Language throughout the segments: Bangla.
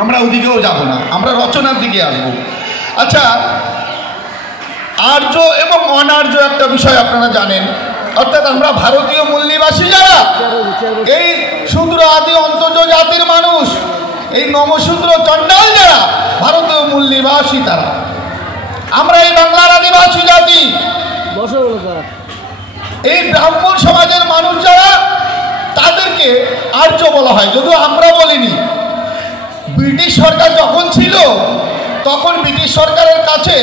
আমরা ওদিকেও যাব না, আমরা রচনার দিকে আসব। আচ্ছা, আর্য এবং অনার্য একটা বিষয় আপনারা জানেন, অর্থাৎ আমরা ভারতীয় মূলনিবাসী যারা, এই শূদ্র আদি অন্তর্জ জাতির মানুষ, এই নমশূদ্র চণ্ডাল যারা ভারতীয় মূলনিবাসী, তারা আমরা এই বাংলার আদিবাসী জাতি, এই ব্রাহ্মণ সমাজের মানুষ যারা, তাদেরকে আর্য বলা হয়। যদিও আমরা বলিনি, ব্রিটিশ সরকার যখন ছিল তখন ব্রিটিশ সরকারের কাছে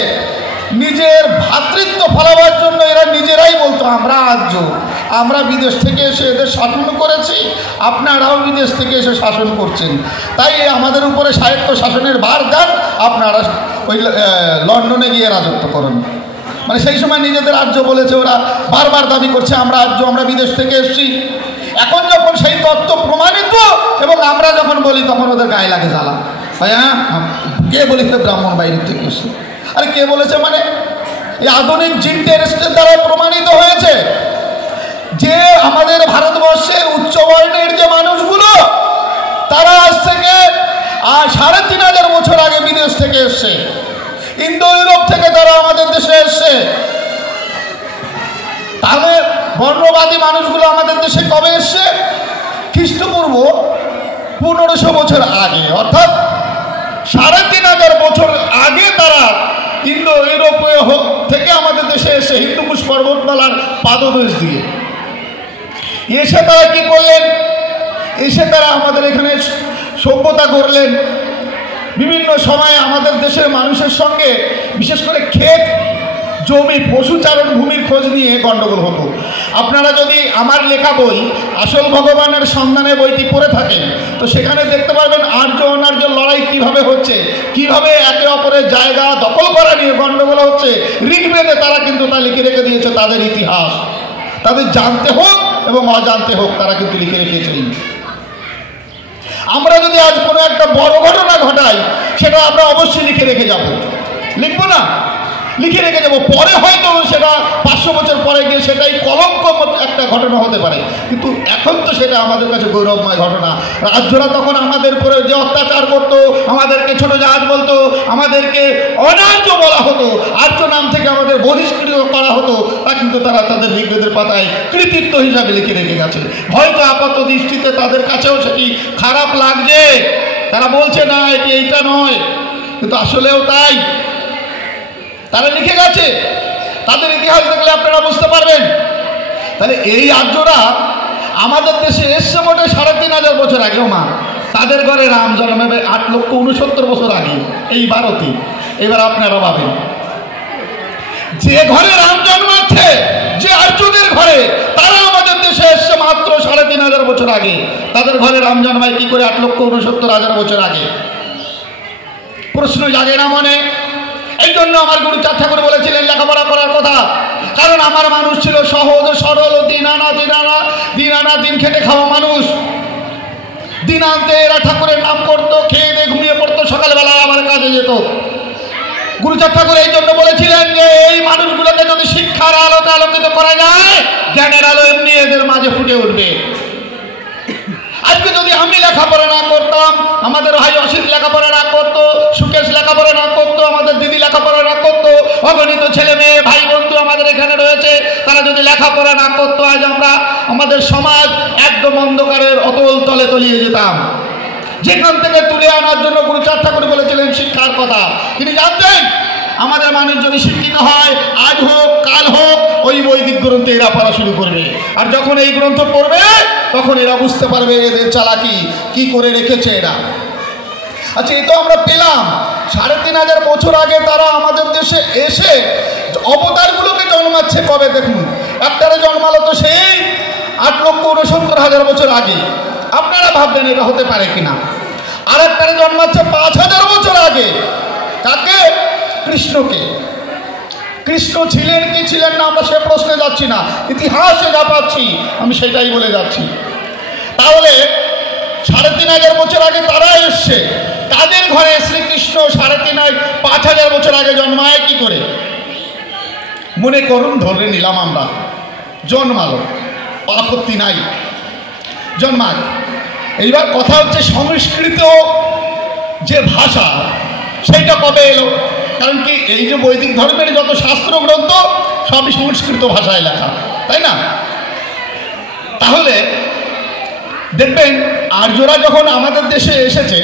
নিজের ভ্রাতৃত্ব ফলাবার জন্য এরা নিজেরাই বলতো আমরা আর্য, আমরা বিদেশ থেকে এসে এদের শাসন করেছি, আপনারাও বিদেশ থেকে এসে শাসন করছেন, তাই আমাদের উপরে স্বায়ত্ত শাসনের ভার দেন, আপনারা ওই লন্ডনে গিয়ে রাজত্ব করুন। মানে সেই সময় নিজেদের আর্য বলেছে, ওরা বারবার দাবি করছে আমরা আর্য, আমরা বিদেশ থেকে এসেছি। এখন যখন সেই তত্ত্ব প্রমাণিত এবং আমরা যখন বলি, তখন ওদের গায়ে লাগে জ্বালা। হ্যাঁ, কে বলেছে ব্রাহ্মণ বাইরের থেকে এসছে? আরে কে বলেছে? মানে এই আধুনিক জিন টেস্টের দ্বারা প্রমাণিত হয়েছে যে আমাদের ভারতবর্ষের উচ্চবর্ণের যে মানুষগুলো, তারা আজ থেকে 3500 বছর আগে বিদেশ থেকে এসছে, ইন্দো ইউরোপ থেকে তারা আমাদের দেশে এসছে। তাহলে বর্ণবাদী মানুষগুলো আমাদের দেশে কবে এসছে? খ্রিস্টপূর্ব 1500 বছর আগে, অর্থাৎ 3500 বছর আগে তারা ইন্দো ইউরোপীয় থেকে আমাদের দেশে এসে হিন্দুকুশ পর্বতমালার পাদদেশ দিয়ে এসে তারা কি করলেন? এসে তারা আমাদের এখানে সভ্যতা করলেন। বিভিন্ন সময় আমাদের দেশের মানুষের সঙ্গে, বিশেষ করে ক্ষেত জমি পশুচারণ ভূমির খোঁজ নিয়ে গণ্ডগোল হতো। আপনারা যদি আমার লেখা বই আসল ভগবানের সন্ধানে বইটি পড়ে থাকেন, তো সেখানে দেখতে পারবেন আর্য অনার্য লড়াই কিভাবে হচ্ছে, কিভাবে একে অপরের জায়গা দখল করা নিয়ে গণ্ডগোল হচ্ছে। ঋগ্বেদে তারা কিন্তু তা লিখে রেখে দিয়েছে, তাদের ইতিহাস, তাদের জানতে হোক এবং অজান্তে হোক, তারা কিন্তু লিখে রেখেছেন। আমরা যদি আজ কোনো একটা বড় ঘটনা ঘটাই, সেটা আমরা অবশ্যই লিখে রেখে যাব, লিখবো না? লিখে রেখে যাবো। পরে হয়তো সেটা 500 বছর পরে গিয়ে সেটাই কলঙ্ক একটা ঘটনা হতে পারে, কিন্তু এখন তো সেটা আমাদের কাছে গৌরবময় ঘটনা। রাজ্যরা তখন আমাদের উপরে যে অত্যাচার করতো, আমাদেরকে ছোট জাহাজ বলতো, আমাদেরকে অনার্য বলা হতো, আর্য নাম থেকে আমাদের বহিষ্কৃত করা হতো, তা কিন্তু তারা তাদের ঋগ্বেদের পাতায় কৃতিত্ব হিসাবে লিখে রেখে গেছে। হয়তো আপাত দৃষ্টিতে তাদের কাছেও সেটি খারাপ লাগছে, তারা বলছে না এটি এইটা নয়, কিন্তু আসলেও তাই। তারা লিখে গেছে, তাদের ইতিহাস দেখলে আপনারা বুঝতে পারবেন। তাহলে এই আর্যরা আমাদের দেশে এসছে মোটে 3500 বছর আগেও মা, তাদের ঘরে রাম জন্মাবে 8,69,000 বছর আগে এই ভারতে। এবার আপনারা ভাবেন, যে ঘরে রাম জন্মাচ্ছে, যে আর্যদের ঘরে, তারা আমাদের দেশে এসছে মাত্র 3500 বছর আগে। তাদের ঘরে রাম জন্মায় কি করে 8,69,000 বছর আগে? প্রশ্ন জাগে না মনে? এই জন্য আমার গুরু চাঁদ ঠাকুর বলেছিলেন লেখাপড়া করার কথা, কারণ আমার মানুষ ছিল সহজ সরল, দিন আনা দিন খেটে খাওয়া মানুষ। দিনান্তে এরা ঠাকুরের নাম করতো, খেয়ে দিয়ে ঘুমিয়ে পড়তো, সকালবেলায় আবার কাজে যেত। গুরু চাঁদ ঠাকুর এই জন্য বলেছিলেন যে এই মানুষগুলোকে যদি শিক্ষার আলোতে আলোকিত করা যায়, জ্ঞানের আলো এমনি এদের মাঝে ফুটে উঠবে। আজকে যদি আমি লেখাপড়া না করতাম, আমাদের ভাই অসিত লেখাপড়া না করতো, সুকেশ লেখাপড়া না করতো, আমাদের দিদি লেখাপড়া না করতো, অগণিত ছেলে মেয়ে ভাই বন্ধু আমাদের এখানে রয়েছে, তারা যদি লেখাপড়া না করতো, আজ আমরা আমাদের সমাজ একদম অন্ধকারের অতল তলে তলিয়ে যেতাম। যেখান থেকে তুলে আনার জন্য গুরু চাঁদ ঠাকুর বলেছিলেন শিক্ষার কথা। তিনি জানতেন আমাদের মানুষ যদি শিক্ষিত হয়, আজ হোক কাল হোক, ওই বৈদিক গ্রন্থে এরা পড়া শুরু করবে। আর যখন এই গ্রন্থ পড়বে, তখন এরা বুঝতে পারবে এদের চালাকি কি করে রেখেছে এরা। আচ্ছা, এই তো আমরা পেলাম 3500 বছর আগে তারা আমাদের দেশে এসে অবতারগুলোকে জন্মাচ্ছে কবে? দেখুন, একটারে জন্মালো তো সেই 8,69,000 বছর আগে। আপনারা ভাববেন এটা হতে পারে কিনা। আর একটারে জন্মাচ্ছে 5000 বছর আগে। কাকে? কৃষ্ণকে। কৃষ্ণ ছিলেন কি ছিলেন না আমরা সে প্রশ্নে যাচ্ছি না, ইতিহাসে যা পাচ্ছি আমি সেটাই বলে যাচ্ছি। তাহলে 3500 বছর আগে তারা এসছে, তাদের ঘরে শ্রীকৃষ্ণ 5000 বছর আগে জন্মায় কি করে? মনে করুন ধরে নিলাম আমরা জন্মালো, আপত্তি নাই, জন্মায়। এইবার কথা হচ্ছে সংস্কৃত যে ভাষা সেইটা কবে এলো? কারণ কি এই যে বৈদিক ধর্মের যত শাস্ত্র গ্রন্থ সবই সংস্কৃত ভাষায় লেখা, তাই না? তাহলে দেখবেন আর্যরা যখন আমাদের দেশে এসেছে,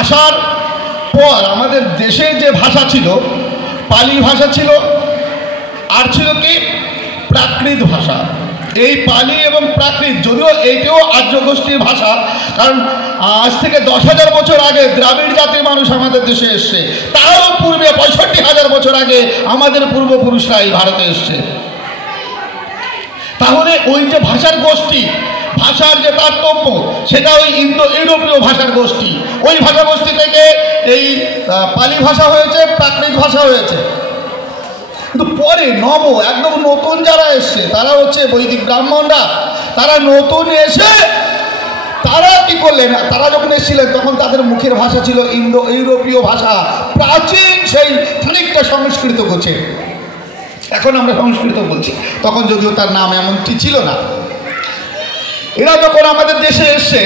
আসার পর আমাদের দেশে যে ভাষা ছিল পালি ভাষা ছিল, আর ছিল কি প্রাকৃত ভাষা। এই পালি এবং প্রাকৃত, যদিও এইটাও আর্য গোষ্ঠীর ভাষা, কারণ আজ থেকে 10,000 বছর আগে দ্রাবিড় জাতির মানুষ আমাদের দেশে এসছে, তারও পূর্বে 65,000 বছর আগে আমাদের পূর্বপুরুষরা এই ভারতে এসছে। তাহলে ওই যে ভাষার গোষ্ঠী, ভাষার যে তারতম্য, সেটা ওই ইন্দো ইউরোপীয় ভাষার গোষ্ঠী। ওই ভাষা গোষ্ঠী থেকে এই পালি ভাষা হয়েছে, প্রাকৃত ভাষা হয়েছে। কিন্তু পরে একদম নতুন যারা এসছে, তারা হচ্ছে বৈদিক ব্রাহ্মণরা। তারা নতুন এসে তারা কি করলেন, তারা যখন এসেছিলেন তখন তাদের মুখের ভাষা ছিল ইন্দো ইউরোপীয় ভাষা, প্রাচীন, সেই খানিকটা সংস্কৃত করছে। এখন আমরা সংস্কৃত বলছি, তখন যদিও তার নাম এমনটি ছিল না। এরা যখন আমাদের দেশে এসছে,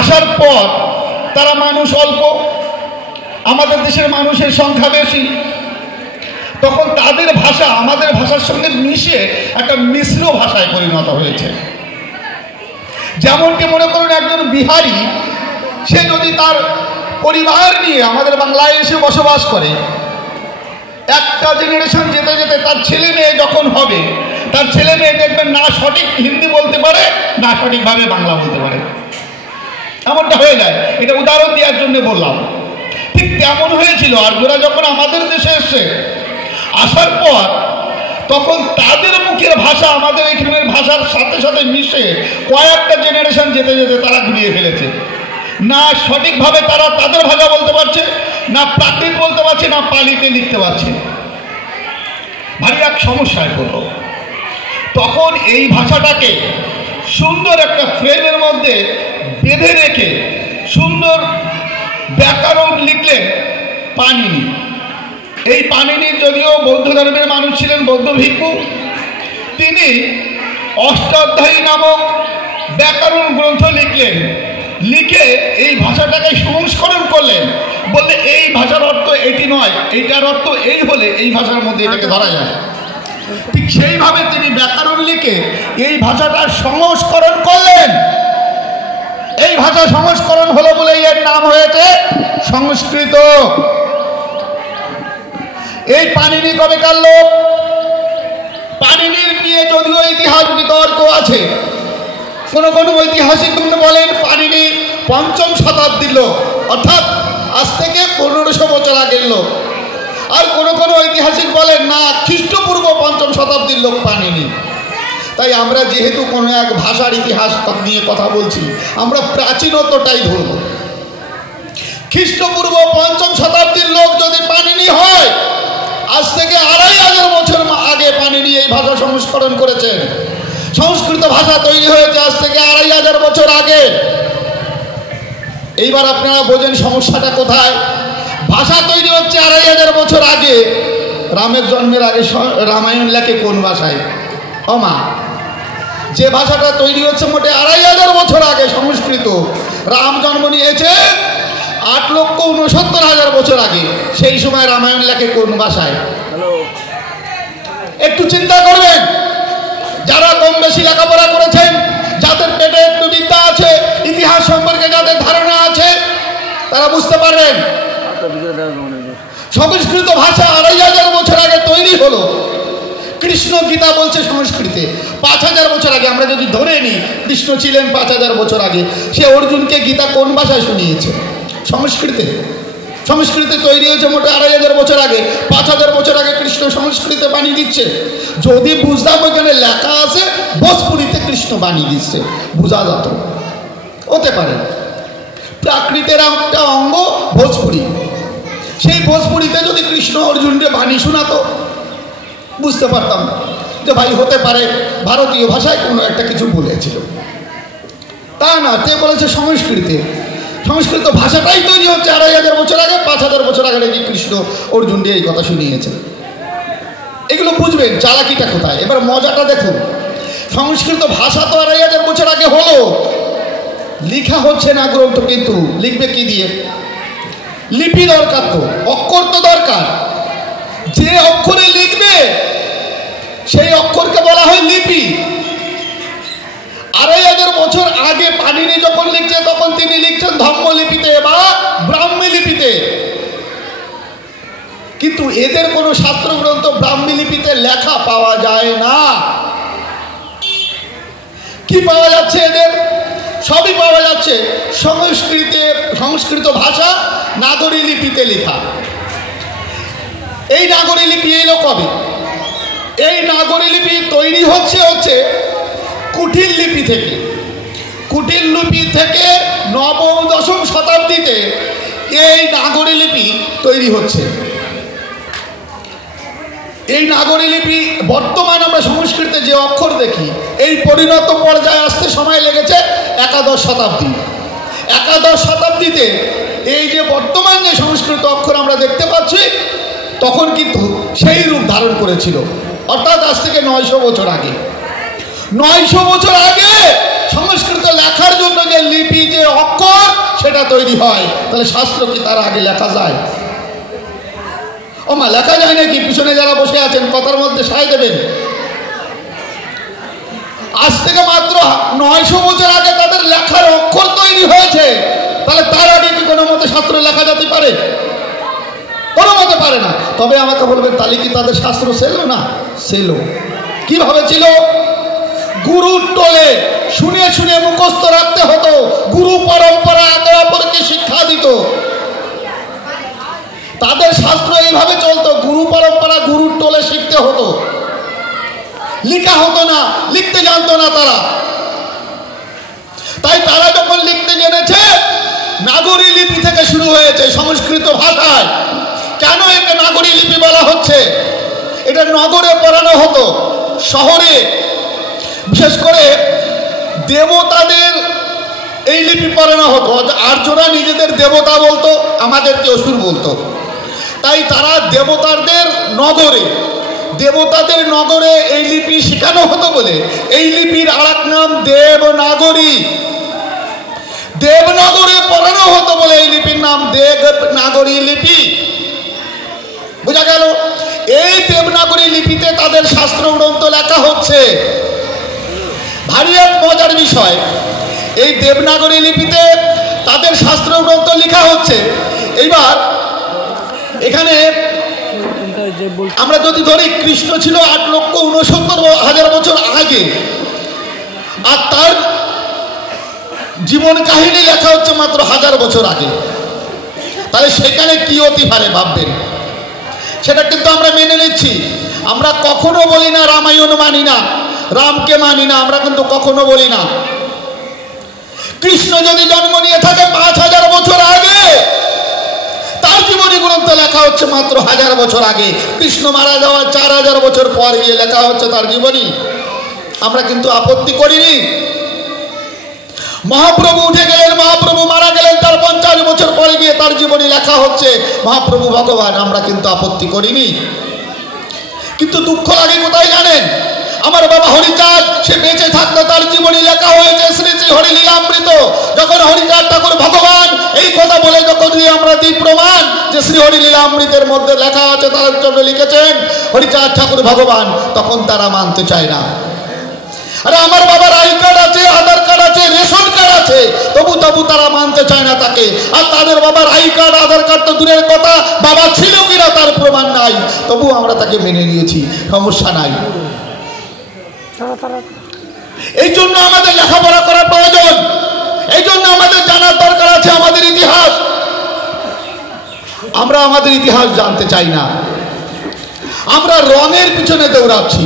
আসার পর তারা মানুষ অল্প, আমাদের দেশের মানুষের সংখ্যা বেশি, তখন তাদের ভাষা আমাদের ভাষার সঙ্গে মিশে একটা মিশ্র ভাষায় পরিণত হয়েছে। যেমনকি মনে করুন একজন বিহারি, সে যদি তার পরিবার নিয়ে আমাদের বাংলায় এসে বসবাস করে, একটা জেনারেশন যেতে যেতে তার ছেলে মেয়ে যখন হবে, তার ছেলে মেয়ে দেখবেন না সঠিক হিন্দি বলতে পারে, না সঠিকভাবে বাংলা বলতে পারে, এমনটা হয়ে যায়। এটা উদাহরণ দেওয়ার জন্য বললাম। ঠিক তেমন হয়েছিল আর্যরা যখন আমাদের দেশে এসছে, আসার পর তখন তাদের মুখের ভাষা আমাদের এখানের ভাষার সাথে সাথে মিশে কয়েকটা জেনারেশন যেতে যেতে তারা ঘুরিয়ে ফেলেছে। না সঠিকভাবে তারা তাদের ভাষা বলতে পারছে, না প্রাকৃত বলতে পারছে, না পালিতে লিখতে পারছে। ভারী এক সমস্যায় পড়ল। তখন এই ভাষাটাকে সুন্দর একটা ফ্রেমের মধ্যে বেঁধে রেখে সুন্দর ব্যাকরণ লিখলেন পাণিনি। এই পাণিনি যদিও বৌদ্ধ ধর্মের মানুষ ছিলেন, বৌদ্ধ ভিক্ষু, তিনি অষ্টাধ্যায়ী নামক ব্যাকরণ গ্রন্থ লিখলেন। লিখে এই ভাষাটাকে সংস্করণ করলেন, বললে এই ভাষার অর্থ এটি নয়, এইটার অর্থ এই হলে এই ভাষার মধ্যে এটাকে ধরা যায়। ঠিক সেইভাবে তিনি ব্যাকরণ লিখে এই ভাষাটার সংস্করণ করলেন। এই ভাষা সংস্করণ হলো বলে এর নাম হয়েছে সংস্কৃত। এই পাণিনি কবেকার লোক, পাণিনির নিয়ে যদিও ইতিহাস বিতর্ক আছে। কোন কোন ঐতিহাসিক বলেন পাণিনি 5ম শতাব্দীর লোক, অর্থাৎ আজ থেকে 1500 বছর আগের লোক। আর কোন কোন ঐতিহাসিক বলেন না, খ্রিস্টপূর্ব 5ম শতাব্দীর লোক পাণিনি। তাই আমরা যেহেতু কোনো এক ভাষার ইতিহাস নিয়ে কথা বলছি, আমরা প্রাচীনত্বটাই ধরব। খ্রিস্টপূর্ব 5ম শতাব্দীর লোক যদি পাণিনি হয়, আজ থেকে 2500 বছর আগে পাণিনি এই ভাষা সংস্করণ করেছেন। সংস্কৃত ভাষা তৈরি হয়েছে আজ থেকে 2500 বছর আগে। এইবার আপনারা বোঝেন সমস্যাটা কোথায়। ভাষা তৈরি হচ্ছে 2500 বছর আগে, রামের জন্মের আগে রামায়ণ লেখে কোন ভাষায়? মা, যে ভাষাটা তৈরি হচ্ছে মোটে 2500 বছর আগে সংস্কৃত, রাম জন্ম নিয়েছে 8,69,000 বছর আগে, সেই সময় রামায়ণ লেখে কোন ভাষায়? একটু চিন্তা করবেন। যারা কম বেশি লেখাপড়া করেছেন, যাদের পেটে একটু বিদ্যা আছে, ইতিহাস সম্পর্কে যাদের ধারণা আছে, তারা বুঝতে পারবেন সংস্কৃত ভাষা 2500 বছর আগে তৈরি হলো। কৃষ্ণ গীতা বলছে সংস্কৃতে 5000 বছর আগে। আমরা যদি ধরে নিই কৃষ্ণ ছিলেন 5000 বছর আগে, সে অর্জুনকে গীতা কোন ভাষায় শুনিয়েছে? সংস্কৃতে। সংস্কৃতে তৈরি হয়েছে মোটে 2500 বছর আগে। 5000 বছর আগে কৃষ্ণ সংস্কৃতে বাণী দিচ্ছে। যদি বুঝতাম ওইখানে লেখা আছে ভোজপুরিতে কৃষ্ণ বাণী দিচ্ছে, বোঝা যেত, হতে পারে। প্রাকৃতের একটা অঙ্গ ভোজপুরি, সেই ভোজপুরিতে যদি কৃষ্ণ অর্জুনকে বাণী শোনাতো, বুঝতে পারতাম যে ভাই হতে পারে ভারতীয় ভাষায় কোনো একটা কিছু বলেছিল। তা না, তে বলেছে সংস্কৃতে। সংস্কৃত ভাষাটাই তৈরি হচ্ছে 2500 বছর আগে। 5000 বছর আগে নাকি কৃষ্ণ অর্জুনকে এই কথা শুনিয়েছে। এগুলো বুঝবেন চালাকিটা কোথায়। এবার মজাটা দেখুন, সংস্কৃত ভাষা তো 2500 বছর আগে হলো, লেখা হচ্ছে না গ্রন্থ, কিন্তু লিখবে কি দিয়ে? লিপি দরকার, তো অক্ষর তো দরকার। যে অক্ষরে লিখবে সেই অক্ষরকে বলা হয় লিপি। 2500 বছর আগে পাণিনি যখন লিখছে তখন তিনি লিখছেন ধম্মলিপিতে বা ব্রাহ্মী লিপিতে, কিন্তু এদের কোনো শাস্ত্র গ্রন্থ ব্রাহ্মী লিপিতে লেখা পাওয়া যায় না। কি পাওয়া যাচ্ছে? এদের সবই পাওয়া যাচ্ছে সংস্কৃত ভাষা নাগরী লিপিতে লেখা। এই নাগরী লিপি এলো কবে? এই নাগরী লিপি তৈরি হচ্ছে কুটিল লিপি থেকে। কুটিল লিপি থেকে নবম দশম শতাব্দীতে এই নাগরী লিপি তৈরি হচ্ছে। এই নাগরী লিপি বর্তমান আমরা সংস্কৃতে যে অক্ষর দেখি, এই পরিণত পর্যায়ে আসতে সময় লেগেছে একাদশ শতাব্দী। একাদশ শতাব্দীতে এই যে বর্তমান যে সংস্কৃত অক্ষর আমরা দেখতে পাচ্ছি, তখন কিন্তু সেই রূপ ধারণ করেছিল, অর্থাৎ আজ থেকে 900 বছর আগে। 900 বছর আগে সংস্কৃত লেখার জন্য যে লিপি, যে অক্ষর, সেটা তৈরি হয়। তাহলে শাস্ত্র কি তার আগে লেখা যায়? ও মা, লেখা যায় নাকি? পিছনে যারা বসে আছেন কথার মধ্যে সায় দেবেন। আজ থেকে মাত্র 900 বছর আগে তাদের লেখার অক্ষর তৈরি হয়েছে, তাহলে তার আগে কি কোনো মতে শাস্ত্র লেখা যেতে পারে? কোনো মতে পারে না। তবে আমাকে বলবেন, তাহলে কি তাদের শাস্ত্র ছিল না? ছিল। কিভাবে ছিল? গুরুর টোলে শুনে শুনে মুখস্থ রাখতে হতো। গুরু পরম্পরা একে অপরকে শিক্ষা দিত। তাদের শাস্ত্র এইভাবে চলতো, গুরু পরম্পরা, গুরুর টোলে শিখতে হতো। লেখা হতো না, লিখতে জানতো না তারা। তাই তারা যখন লিখতে জেনেছে, নাগরী লিপি থেকে শুরু হয়েছে সংস্কৃত ভাষায়। কেন একে নাগরী লিপি বলা হচ্ছে? এটা নগরে পড়ানো হতো, শহরে বিশেষ করে দেবতাদের এই লিপি পড়ানো হতো। আর্যরা নিজেদের দেবতা বলতো, আমাদেরকে অসুর বলতো। তাই তারা দেবতাদের নগরে এই লিপি শেখানো হতো বলে এই লিপির আরেক নাম দেবনাগরী। দেবনাগরে পড়ানো হতো বলে এই লিপির নাম দেবনাগরী লিপি। বোঝা গেল? এই দেবনাগরী লিপিতে তাদের শাস্ত্র গ্রন্থ লেখা হচ্ছে। ভারী এক মজার বিষয়, এই দেবনাগরী লিপিতে তাদের শাস্ত্র গ্রন্থ লেখা হচ্ছে। এইবার এখানে আমরা যদি ধরি, কৃষ্ণ ছিল 8,69,000 বছর আগে, আর তার জীবন কাহিনী লেখা হচ্ছে মাত্র 1000 বছর আগে। তাহলে সেখানে কি হতে পারে ভাববেন? সেটা কিন্তু আমরা মেনে নিচ্ছি। আমরা কখনো বলি না রামায়ণ মানি না, রামকে মানি না, আমরা কিন্তু কখনো বলি না। কৃষ্ণ যদি জন্ম নিয়ে থাকে 5000 বছর আগে, তার জীবনী গ্রন্থ লেখা হচ্ছে মাত্র 1000 বছর আগে। কৃষ্ণ মারা যাওয়ার 4000 বছর পর গিয়ে লেখা হচ্ছে তার জীবনী। আমরা কিন্তু আপত্তি করিনি। মহাপ্রভু উঠে গেলেন, মহাপ্রভু মারা গেলেন, তার 50 বছর পরে গিয়ে তার জীবনী লেখা হচ্ছে মহাপ্রভু ভগবান, আমরা কিন্তু আপত্তি করিনি। কিন্তু দুঃখ লাগে কোথায় জানেন? আমার বাবা হরিচাঁদ, সে বেঁচে থাকতে তার জীবনী লেখা হয়েছে শ্রী শ্রী হরি লীলামৃত। যখন হরিচাঁদ ঠাকুর ভগবান এই কথা বলে যখন আমরা দিই প্রমাণ যে শ্রী হরি লীলামৃতের মধ্যে লেখা আছে, তার জন্য লিখেছেন হরিচাঁদ ঠাকুর ভগবান, তখন তারা মানতে চায় না। আরে আমার বাবার আই কার্ড আছে, আধার কার্ড আছে, রেশন কার্ড আছে, তবু তারা মানতে চায় না তাকে। আর তাদের বাবার আই কার্ড, আধার কার্ড তো দূরের কথা, বাবা ছিল কিনা তার প্রমাণ নাই, তবু আমরা তাকে মেনে নিয়েছি, সমস্যা নাই। এই জন্য আমাদের লেখাপড়া করা প্রয়োজন। এই জন্য আমাদের জানার দরকার আছে আমাদের ইতিহাস। আমরা আমাদের ইতিহাস জানতে চাই না, আমরা রঙের পিছনে দৌড়াচ্ছি।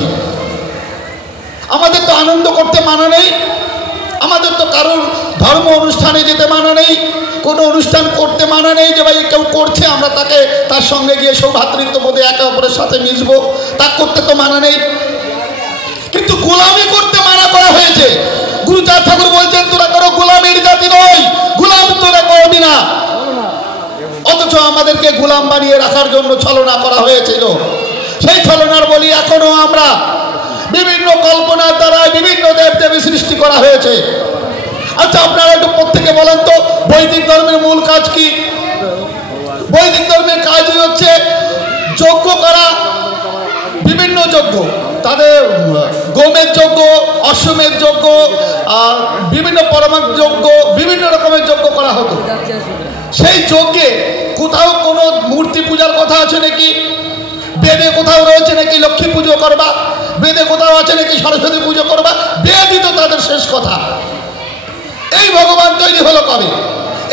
আমাদের তো আনন্দ করতে মানা নেই, আমাদের তো কারোর ধর্ম অনুষ্ঠানে যেতে মানা নেই, কোনো অনুষ্ঠান করতে মানা নেই যে ভাই কেউ করছে আমরা তার সঙ্গে গিয়ে সৌভ্রাতৃত্ববোধে একে অপরের সাথে মিশবো, তা করতে তো মানা নেই। কিন্তু গোলামি করতে মানা করা হয়েছে। গুরুচাঁদ ঠাকুর বলছেন, তোরা কারো গোলামের জাতি নয়, গোলাম তোরা করবি না। অথচ আমাদেরকে গোলাম বানিয়ে রাখার জন্য ছলনা করা হয়েছিল। সেই ছলনার বলি এখনো আমরা। বিভিন্ন কল্পনার দ্বারা বিভিন্ন দেবদেবী সৃষ্টি করা হয়েছে। আচ্ছা, আপনারা একটু প্রত্যেকে বলেন তো, বৈদিক ধর্মের মূল কাজ কি? বৈদিক ধর্মের কাজই হচ্ছে যজ্ঞ করা, বিভিন্ন যজ্ঞ, তাদের গোমের যজ্ঞ, অশ্বমেধ যজ্ঞ, বিভিন্ন পরমাণ যজ্ঞ, বিভিন্ন রকমের যজ্ঞ করা হতো। সেই যজ্ঞে কোথাও কোনো মূর্তি পূজার কথা আছে নাকি? বেদে কোথাও রয়েছে নাকি লক্ষ্মী পুজো করবা? বেদে কোথাও আছে নাকি সরস্বতী পুজো করবা? বেদই তো তাদের শেষ কথা। এই ভগবান তৈরি হলো কবে?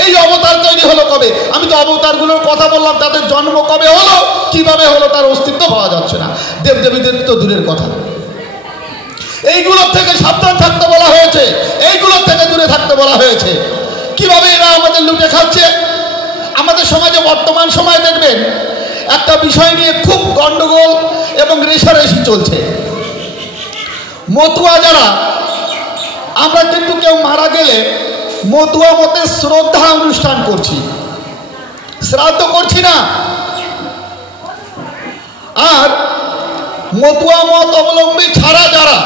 এই অবতার তৈরি হলো কবে? আমি তো অবতারগুলোর কথা বললাম, তাদের জন্ম কবে হলো, কিভাবে হলো, তার অস্তিত্ব পাওয়া যাচ্ছে না। দেবদেবীদের তো দূরের কথা। এইগুলোর থেকে সাবধান থাকতে বলা হয়েছে, এইগুলোর থেকে দূরে থাকতে বলা হয়েছে। কিভাবে এরা আমাদের লুটে খাচ্ছে? আমাদের সমাজে বর্তমান সময় দেখবেন একটা বিষয় নিয়ে খুব গন্ডগোল এবং রেষারেষি চলছে। মতুয়া যারা, আমরা কিন্তু কেউ মারা গেলে মতুয়া মতে শ্রদ্ধা অনুষ্ঠান করছি, শ্রাদ্ধ করছি না। আর মতুয়া মত অবলম্বী ছাড়া যারা,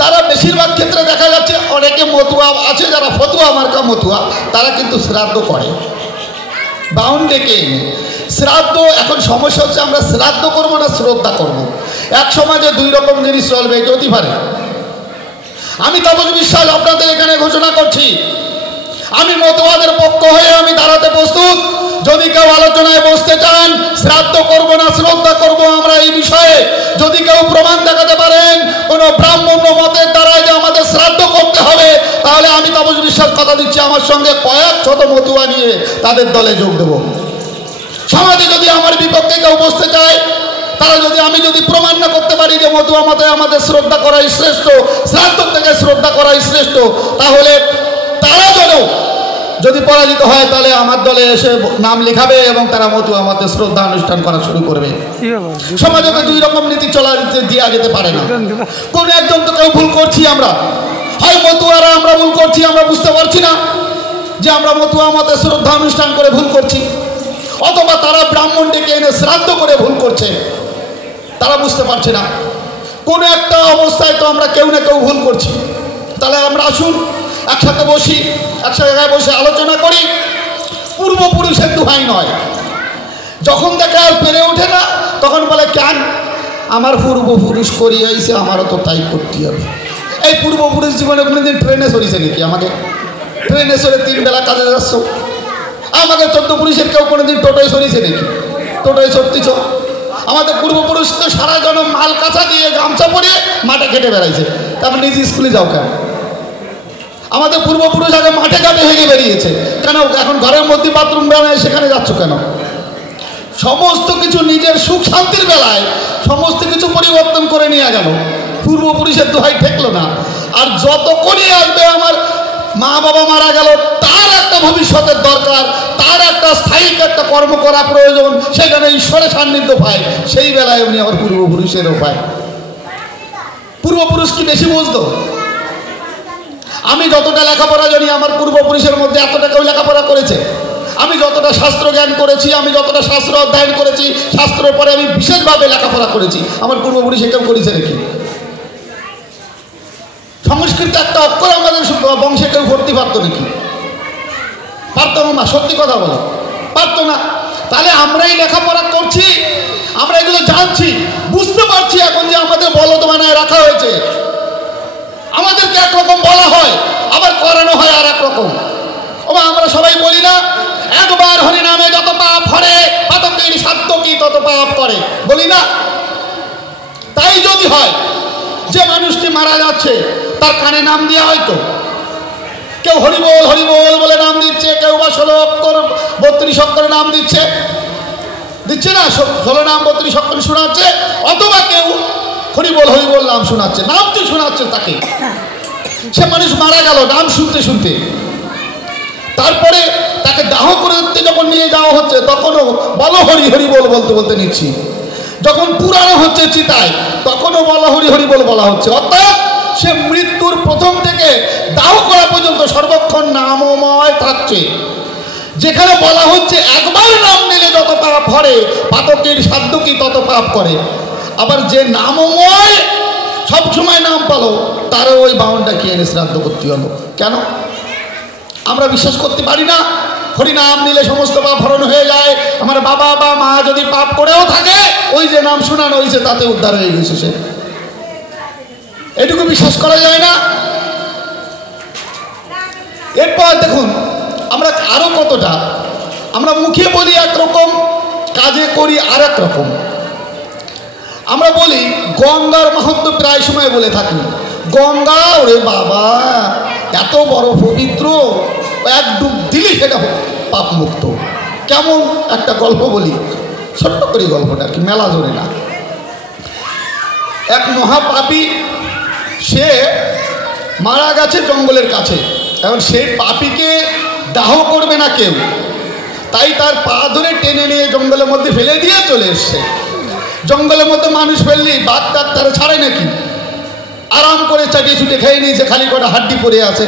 তারা বেশিরভাগ ক্ষেত্রে দেখা যাচ্ছে, অনেকে মতুয়া আছে যারা ফতুয়া মার্কা মতুয়া, তারা কিন্তু শ্রাদ্ধ করে বাউন ডেকে এনে। শ্রাদ্ধ এখন সমস্যা হচ্ছে, আমরা শ্রাদ্ধ করবো না শ্রদ্ধা করবো। এক সমাজে দুই রকম জিনিস চলবে, এটা হতে পারে। আমি তাপস বিশ্বাস আপনাদের এখানে ঘোষণা করছি, আমি মতুয়াদের পক্ষ হয়ে আমি দাঁড়াতে প্রস্তুত। যদি কেউ আলোচনায় বসতে চান, শ্রাদ্ধ করব না শ্রদ্ধা করব আমরা এই বিষয়ে, যদি কেউ প্রমাণ দেখাতে পারেন কোন ব্রাহ্মণ মতের দ্বারাই যে আমাদের শ্রাদ্ধ করতে হবে, তাহলে আমি তাপস বিশ্বাস কথা দিচ্ছি, আমার সঙ্গে কয়েক শত মতুয়া নিয়ে তাদের দলে যোগ দেব। সমাজে যদি আমার বিপক্ষে কেউ বসতে চায়, তারা যদি, আমি যদি প্রমাণ না করতে পারি যে মতুয়া মতে আমাদের শ্রদ্ধা করাই শ্রেষ্ঠ, শ্রাদ্ধ থেকে শ্রদ্ধা করাই শ্রেষ্ঠ, তাহলে তারা যদি পরাজিত হয় তাহলে আমার দলে এসে নাম লেখাবে এবং তারা মতুয়া মতে শ্রদ্ধা অনুষ্ঠান করা শুরু করবে। সমাজে দুই রকম নীতি চলা দেওয়া যেতে পারে না। কোন একজন তো কেউ ভুল করছি আমরা, হয় মতুয়ারা আমরা ভুল করছি, আমরা বুঝতে পারছি না যে আমরা মতুয়া মতে শ্রদ্ধা অনুষ্ঠান করে ভুল করছি, অথবা তারা ব্রাহ্মণ ডেকে এনে শ্রাদ্ধ করে ভুল করছে, তারা বুঝতে পারছে না। কোনো একটা অবস্থায় তো আমরা কেউ না কেউ ভুল করছি। তাহলে আমরা আসুন একসাথে বসি, এক জায়গায় বসে আলোচনা করি। পূর্বপুরুষের দোহাই নয়, যখন দেখে আর পেরে ওঠে না তখন বলে কেন আমার পূর্বপুরুষ করিয়ে আইছে, আমারও তো তাই করতে হবে। এই পূর্বপুরুষ জীবনে কোনোদিন ট্রেনে সরিয়েছে নাকি? আমাকে ট্রেনে সরে 3 বেলা কাজে যাচ্ছ। আমাকে 14 পুরুষের কেউ কোনোদিন টোটোয় সরিয়েছে নাকি? টোটোয় সরতেছ। আমাদের পূর্বপুরুষ তো সারা জন্য মাল কাঁচা দিয়ে গামছা পরিয়ে মাঠে কেটে বেড়াইছে, তারপর নিজে স্কুলে যাও কেন? আমাদের পূর্বপুরুষ আগে মাঠে ঘাটে হেগে বেরিয়েছে কেন? এখন ঘরের মধ্যে বাথরুম বানায়, সেখানে যাচ্ছ কেন? সমস্ত কিছু নিজের সুখ শান্তির বেলায় সমস্ত কিছু পরিবর্তন করে নিয়ে গেল, পূর্বপুরুষের দোহাই ঠেকলো না। আর যতক্ষণই আসবে আমার মা বাবা মারা গেল, তার একটা ভবিষ্যতের দরকার, তার একটা স্থায়ী একটা কর্ম করা প্রয়োজন, সেখানে ঈশ্বরের সান্নিধ্য পায়, সেই বেলায় উনি আমার পূর্বপুরুষেরও পায়। পূর্বপুরুষ কি বেশি বুঝতো? আমি যতটা লেখাপড়া জানি, আমার পূর্বপুরুষের মধ্যে এতটা কেউ লেখাপড়া করেছে? আমি যতটা শাস্ত্র জ্ঞান করেছি, আমি যতটা শাস্ত্র অধ্যয়ন করেছি, শাস্ত্রের পরে আমি বিশেষভাবে লেখাপড়া করেছি, আমার পূর্বপুরুষ কেউ করেছে নাকি? সংস্কৃত একটা অক্ষর আমাদের বংশে কেউ ভর্তি পারতো নাকি? পারতো না, সত্যি কথা বলো, পারতো না। তাহলে আমরাই লেখাপড়া করছি, আমরা এগুলো জানছি, বুঝতে পারছি এখন যে আমাদের বলদ বানায় রাখা হয়েছে। আমাদেরকে একরকম বলা হয়, আবার করানো হয় আর এক রকম। আমরা সবাই বলি না, একবার হরি নামে যত পাপ হরে, পাতকের সাধ্য কি তত পাপ করে, বলি না? তাই যদি হয় যে মানুষটি মারা যাচ্ছে, তার কানে নাম দেওয়া হয়তো, কেউ হরিবোল হরিবোল বলে নাম দিচ্ছে, কেউ বা 16 অক্ষর 32 অক্ষরে নাম দিচ্ছে না, 16 নাম 32 অক্ষরে শোনাচ্ছে, অথবা কেউ হরিবোল হরিবোল নাম শোনাচ্ছে, নাম তো শোনাচ্ছে তাকে। সে মানুষ মারা গেল নাম শুনতে শুনতে, তারপরে তাকে দাহ করে যখন নিয়ে যাওয়া হচ্ছে, তখনও বলো হরি হরি বল বলতে বলতে নিচ্ছি। যখন পুরানো হচ্ছে চিতায়, তখনও বলো হরি হরি বল বলা হচ্ছে। অর্থাৎ সে মৃত্যুর প্রথম থেকে দাহ করা পর্যন্ত সর্বক্ষণ নামময় থাকছে। যেখানে বলা হচ্ছে একবার নাম নিলে যত পাপ হরে, পাতকের সাধ্য কি তত পাপ করে। আবার যে নামময় সবসময় নাম পালো, তারও ওই বাউনটা কি এনে শ্রাদ্ধ করতে হলো। কেন? আমরা বিশ্বাস করতে পারি না হরিনাম নিলে সমস্ত পাপ হরণ হয়ে যায়। আমার বাবা বা মা যদি পাপ করেও থাকে, ওই যে নাম শোনানো হয়েছে তাতে উদ্ধার হয়ে গেছে সে। এটুকু বিশ্বাস করা যায় না? এরপর দেখুন আমরা আরো কতটা, আমরা মুখে বলি একরকম, কাজে করি আর এক রকম। আমরা বলি গঙ্গার মাহাত্ম্য প্রায় সময় বলে থাকি, গঙ্গা ওরে বাবা এত বড় পবিত্র, এক ডুব দিলি সেটা পাপ মুক্ত। কেমন একটা গল্প বলি, ছোট্ট করে গল্পটা, কি মেলা জোরে না। এক মহাপাপী, সে মারা গেছে জঙ্গলের কাছে। এখন সেই পাপীকে দাহ করবে না কেউ, তাই তার পা ধরে টেনে নিয়ে জঙ্গলের মধ্যে ফেলে দিয়ে চলে এসছে। জঙ্গলের মধ্যে মানুষ ফেললি বাঘ টাক তারা ছাড়ে নাকি? আরাম করে চাটিয়ে ছুটে খেয়ে নিয়েছে, খালি কটা হাড্ডি পড়ে আছে।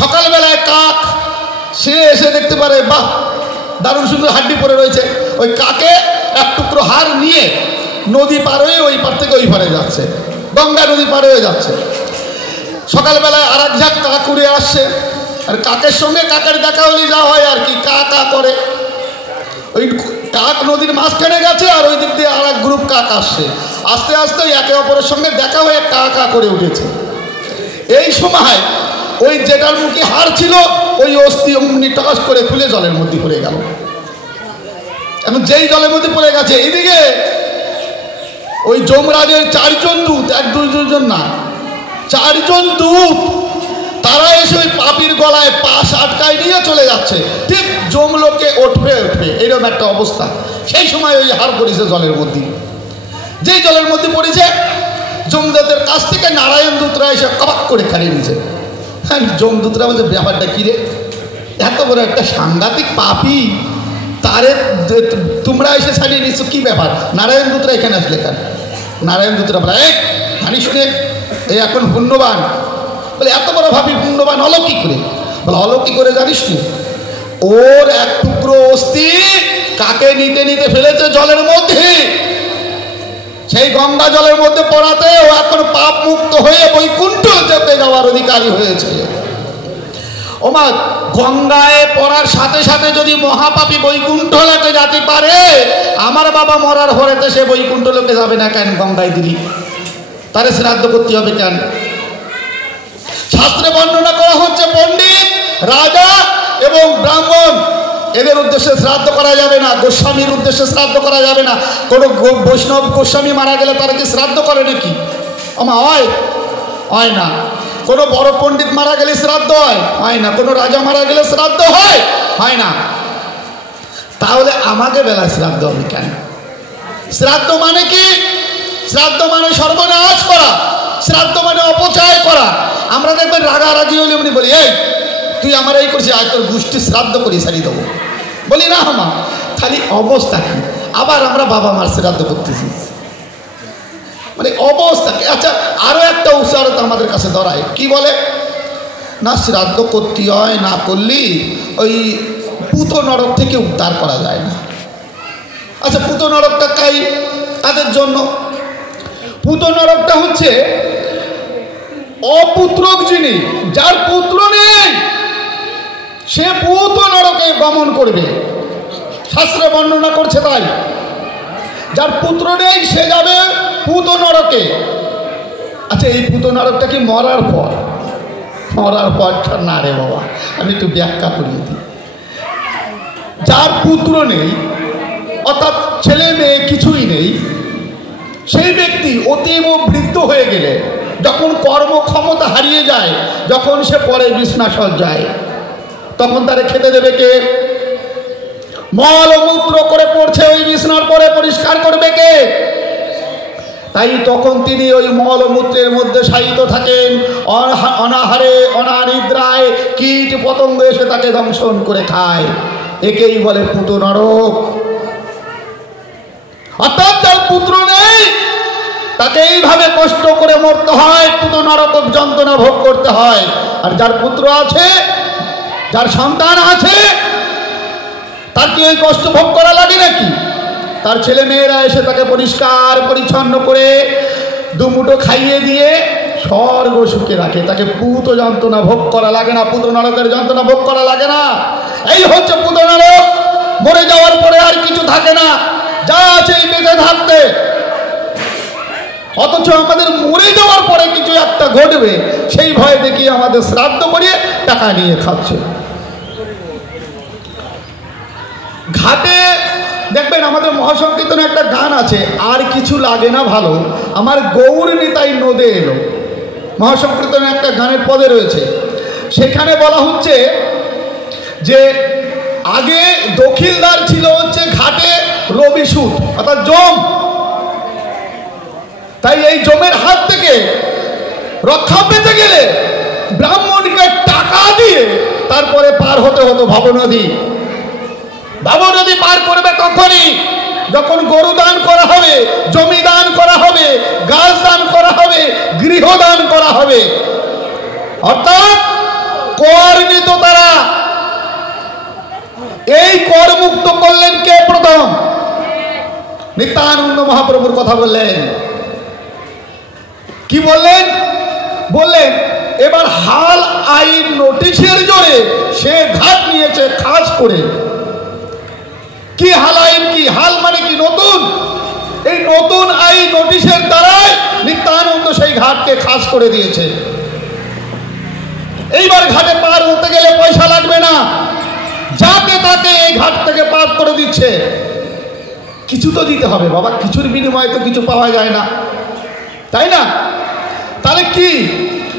সকালবেলায় কাক সে এসে দেখতে পারে বাহ দারুণ সুন্দর হাড্ডি পড়ে রয়েছে। ওই কাকে এক টুকরো হাড় নিয়ে নদী পার হয়ে ওই পার থেকে ওই পারে যাচ্ছে, গঙ্গা নদী পার হয়ে যাচ্ছে। সকালবেলায় আর এক ঝাঁক কাক উড়ে আসছে, আর কাকের সঙ্গে কাকের দেখা হলে যা হয় আর কি, কা কা করে। ওই কাক নদীর মাঝখানে গেছে, আর ওই দিক দিয়ে আর এক গ্রুপ কাক আসছে। আস্তে আস্তে একে অপরের সঙ্গে দেখা হয়ে কা কা করে উঠেছে। এই সময় ওই যেটার মুখে হাড় ছিল ওই অস্থি অমনি টস করে খুলে জলের মধ্যে পড়ে গেল। এখন যেই জলের মধ্যে পড়ে গেছে, এইদিকে ওই যমরাজের চারজন দূত, এক দুইজন না, চারজন দূত, তারা এসে ওই পাপীর গলায় পাশ আটকায় নিয়ে চলে যাচ্ছে। ঠিক যমলোকে উঠবে এরকম একটা অবস্থা। সেই সময় ওই হাড় পড়েছে জলের মধ্যে। যেই জলের মধ্যে পড়েছে, যমদূতের কাছ থেকে নারায়ণ দূতরা এসে কবাক করে খাড়িয়ে নিয়েছে। হ্যাঁ, যমদূতরা বলছে ব্যাপারটা কি রে, এত বড় একটা সাংঘাতিক পাপী, তারে তোমরা এসে ছাড়িয়ে নিচ্ছ, কি ব্যাপার? নারায়ণ দূতরা এখানে আসলে কেন? নারায়ণ দূতরা বলে এই হানি শুনে এই এখন পুণ্যবান। বলে এত বড় ভাবি পুণ্যবান হলো কি করে? বলে হলো কি করে জানিস নি? ওর এক টুকরো অস্থি কাকে নিতে নিতে ফেলেছে জলের মধ্যে। সেই গঙ্গা জলের মধ্যে পড়াতে ও এখন পাপ মুক্ত হয়ে বৈকুণ্ঠ যেতে যাওয়ার অধিকারী হয়েছে। ওমা, গঙ্গায় পড়ার সাথে সাথে যদি মহাপাপী বৈকুণ্ঠ লোকে যেতে পারে, আমার বাবা মরার হরেতে সে বৈকুণ্ঠ লোকে যাবে না কেন? গঙ্গায় দিলি তারে শ্রাদ্ধ করতে হবে কেন? শাস্ত্রে বর্ণনা করা হচ্ছে পণ্ডিত, রাজা এবং ব্রাহ্মণ এদের উদ্দেশ্যে শ্রাদ্ধ করা যাবে না, গোস্বামীর উদ্দেশ্যে শ্রাদ্ধ করা যাবে না। কোনো বৈষ্ণব গোস্বামী মারা গেলে তারা কি শ্রাদ্ধ করে নাকি? আমা হয় না। কোনো বড় পণ্ডিত মারা গেলে শ্রাদ্ধ হয় না। কোনো রাজা মারা গেলে শ্রাদ্ধ হয় না। তাহলে আমাকে বেলা শ্রাদ্ধ হবে কেন? শ্রাদ্ধ মানে কি? শ্রাদ্ধ মানে সর্বনাশ করা, শ্রাদ্ধ মানে অপচয় করা। আমরা দেখবেন রাগারাগি হলে উনি বলি এই তুই আমার এই করছিস, আজ তোর গোষ্ঠী শ্রাদ্ধ করি সারিয়ে দেবো। বলি না মা, খালি অবস্থা কি? আবার আমরা বাবা মার শ্রাদ্ধ করতেছি, মানে অবস্থা কি? আচ্ছা, আরো একটা উচ্চারণ আমাদের কাছে ধরায়, কি বলে না শ্রাদ্ধ করতে হয়, না করলি ওই পুত নরক থেকে উদ্ধার করা যায় না। আচ্ছা, পুত নরকটা কাদের জন্য? পুত নরকটা হচ্ছে অপুত্রক যিনি, যার পুত্র নেই সে পুত নরকে গমন করবে। শাস্ত্রে বর্ণনা করছে তাই, যার পুত্র নেই সে যাবে পুত নরকে। আচ্ছা, এই পুত নরকটা কি মরার পর? না রে বাবা, আমি একটু ব্যাখ্যা করিয়ে দিই। যার পুত্র নেই, অর্থাৎ ছেলে মেয়ে কিছুই নেই, সেই ব্যক্তি অতীব বৃদ্ধ হয়ে গেলে, যখন কর্মক্ষমতা হারিয়ে যায়, যখন সে পরে বিছানাসজ্জায়, তখন তারে খেতে দেবে কে? মলমূত্র করে পড়ছে ওই বিছানার পরে পরিষ্কার করবে কে? তাই তখন তিনি ওই মলমূত্রের মধ্যে শায়িত থাকেন, অনাহারে অনানিদ্রায় কীট পতঙ্গ এসে তাকে দংশন করে খায়। একেই বলে পুত নরক। অর্থাৎ যার পুত্র নেই তাকে এইভাবে কষ্ট করে মরতে হয়, পুত নরক যন্ত্রণা ভোগ করতে হয়। আর যার পুত্র আছে, যার সন্তান আছে, তার কি ওই কষ্ট ভোগ করা লাগে নাকি? তার ছেলে মেয়েরা এসে তাকে পরিষ্কার পরিচ্ছন্ন করে দুমুঠো খাইয়ে দিয়ে স্বর্গ সুখে রাখে, তাকে পুত যন্ত্রণা ভোগ করা লাগে না, পুত নরকের যন্ত্রণা ভোগ করা লাগে না। এই হচ্ছে পুত নরক। মরে যাওয়ার পরে আর কিছু থাকে না, যা আছে এই বেঁচে থাকতে। অথচ আমাদের মরে যাওয়ার পরে কিছু একটা ঘটবে, সেই ভয় দেখিয়ে আমাদের শ্রাদ্ধ করিয়ে টাকা নিয়ে খাচ্ছে। ঘাটে দেখবেন আমাদের মহাসংকীর্তনে একটা গান আছে, আর কিছু লাগে না ভালো আমার গৌর নিতাই নদে এলো। মহাসংকীর্তনে একটা গানের পদে রয়েছে, সেখানে বলা হচ্ছে যে আগে দখিলদার ছিল হচ্ছে ঘাটে রবি সুদ অর্থাৎ জম। তাই এই জমের হাত থেকে রক্ষা পেতে গেলে ব্রাহ্মণকে টাকা দিয়ে তারপরে পার হতে হতো ভাবনদী। ভাবনদী পার করবে তখনই যখন গরু দান করা হবে, জমি দান করা হবে, গাছ দান করা হবে, গৃহ দান করা হবে। অর্থাৎ কর নিত তারা। এই কর মুক্ত করলেন কে প্রথম? নিত্যানন্দ মহাপ্রভুর কথা বললেন। কি বললেন? বললেন এবার হাল আইন নোটিশের জোরে সে ঘাট নিয়েছে খাস করে। কি হাল আইন? কি হাল মানে কি? নতুন। এই নতুন আইন নোটিশের দ্বারাই নিত্যানন্দ সেই ঘাটকে খাস করে দিয়েছে। এইবার ঘাটে পার হতে গেলে পয়সা লাগবে না, যাকে তাকে এই ঘাট থেকে পার করে দিচ্ছে। কিছু তো দিতে হবে বাবা, কিছুর বিনিময়ে তো কিছু পাওয়া যায় না, তাই না? তাহলে কি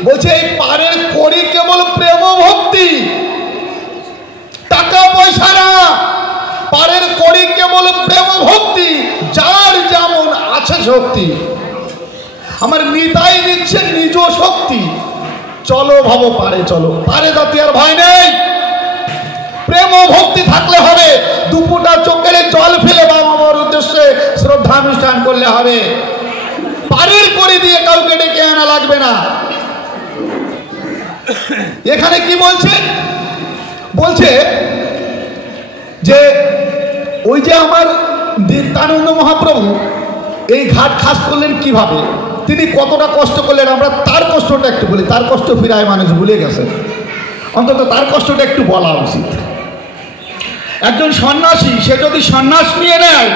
বলছে? এই পারের করি কেবল প্রেম ভক্তি, টাকা পয়সা না। পারের করি কেবল প্রেম ভক্তি, যার যেমন আছে শক্তি। আমার নিতাই দিচ্ছে নিজ শক্তি। চলো ভাব পারে, চলো পারে, তাতে আর ভয় নেই। প্রেম ভক্তি থাকলে হবে। দুপুটা চোখের জল ফেলে বাবা আমার উদ্দেশ্যে শ্রদ্ধানুষ্ঠান করলে হবে। পারের করি দিয়ে কাউকে ডেকে আনা লাগবে না। এখানে কি বলছে? বলছে যে ওই যে আমার নিত্যানন্দ মহাপ্রভু এই ঘাট খাস করলেন কিভাবে, তিনি কতটা কষ্ট করলেন। আমরা তার কষ্টটা একটু বলি, তার কষ্ট ফিরায় মানুষ ভুলে গেছে, অন্তত তার কষ্টটা একটু বলা উচিত। একজন সন্ন্যাসী সে যদি সন্ন্যাস নিয়ে নেয়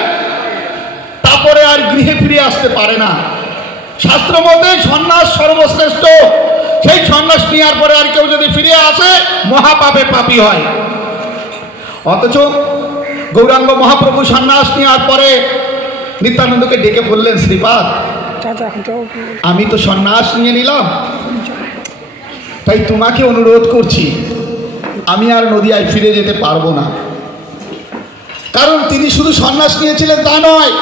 তারপরে আর গৃহে ফিরে আসতে পারে না। শাস্ত্র মতে সন্ন্যাস সর্বশ্রেষ্ঠ। সেই সন্ন্যাস নেওয়ার পরে আর কেউ যদি ফিরে আসে মহাপাপে পাপী হয়। অথচ গৌরাঙ্গ মহাপ্রভু সন্ন্যাস নেওয়ার পরে নিত্যানন্দকে ডেকে বললেন, শ্রীপাদ আমি তো সন্ন্যাস নিয়ে নিলাম, তাই তোমাকে অনুরোধ করছি আমি আর নদিয়ায় ফিরে যেতে পারবো না। কারণ তিনি শুধু সন্ন্যাস নিয়েছিলেন তা নয়,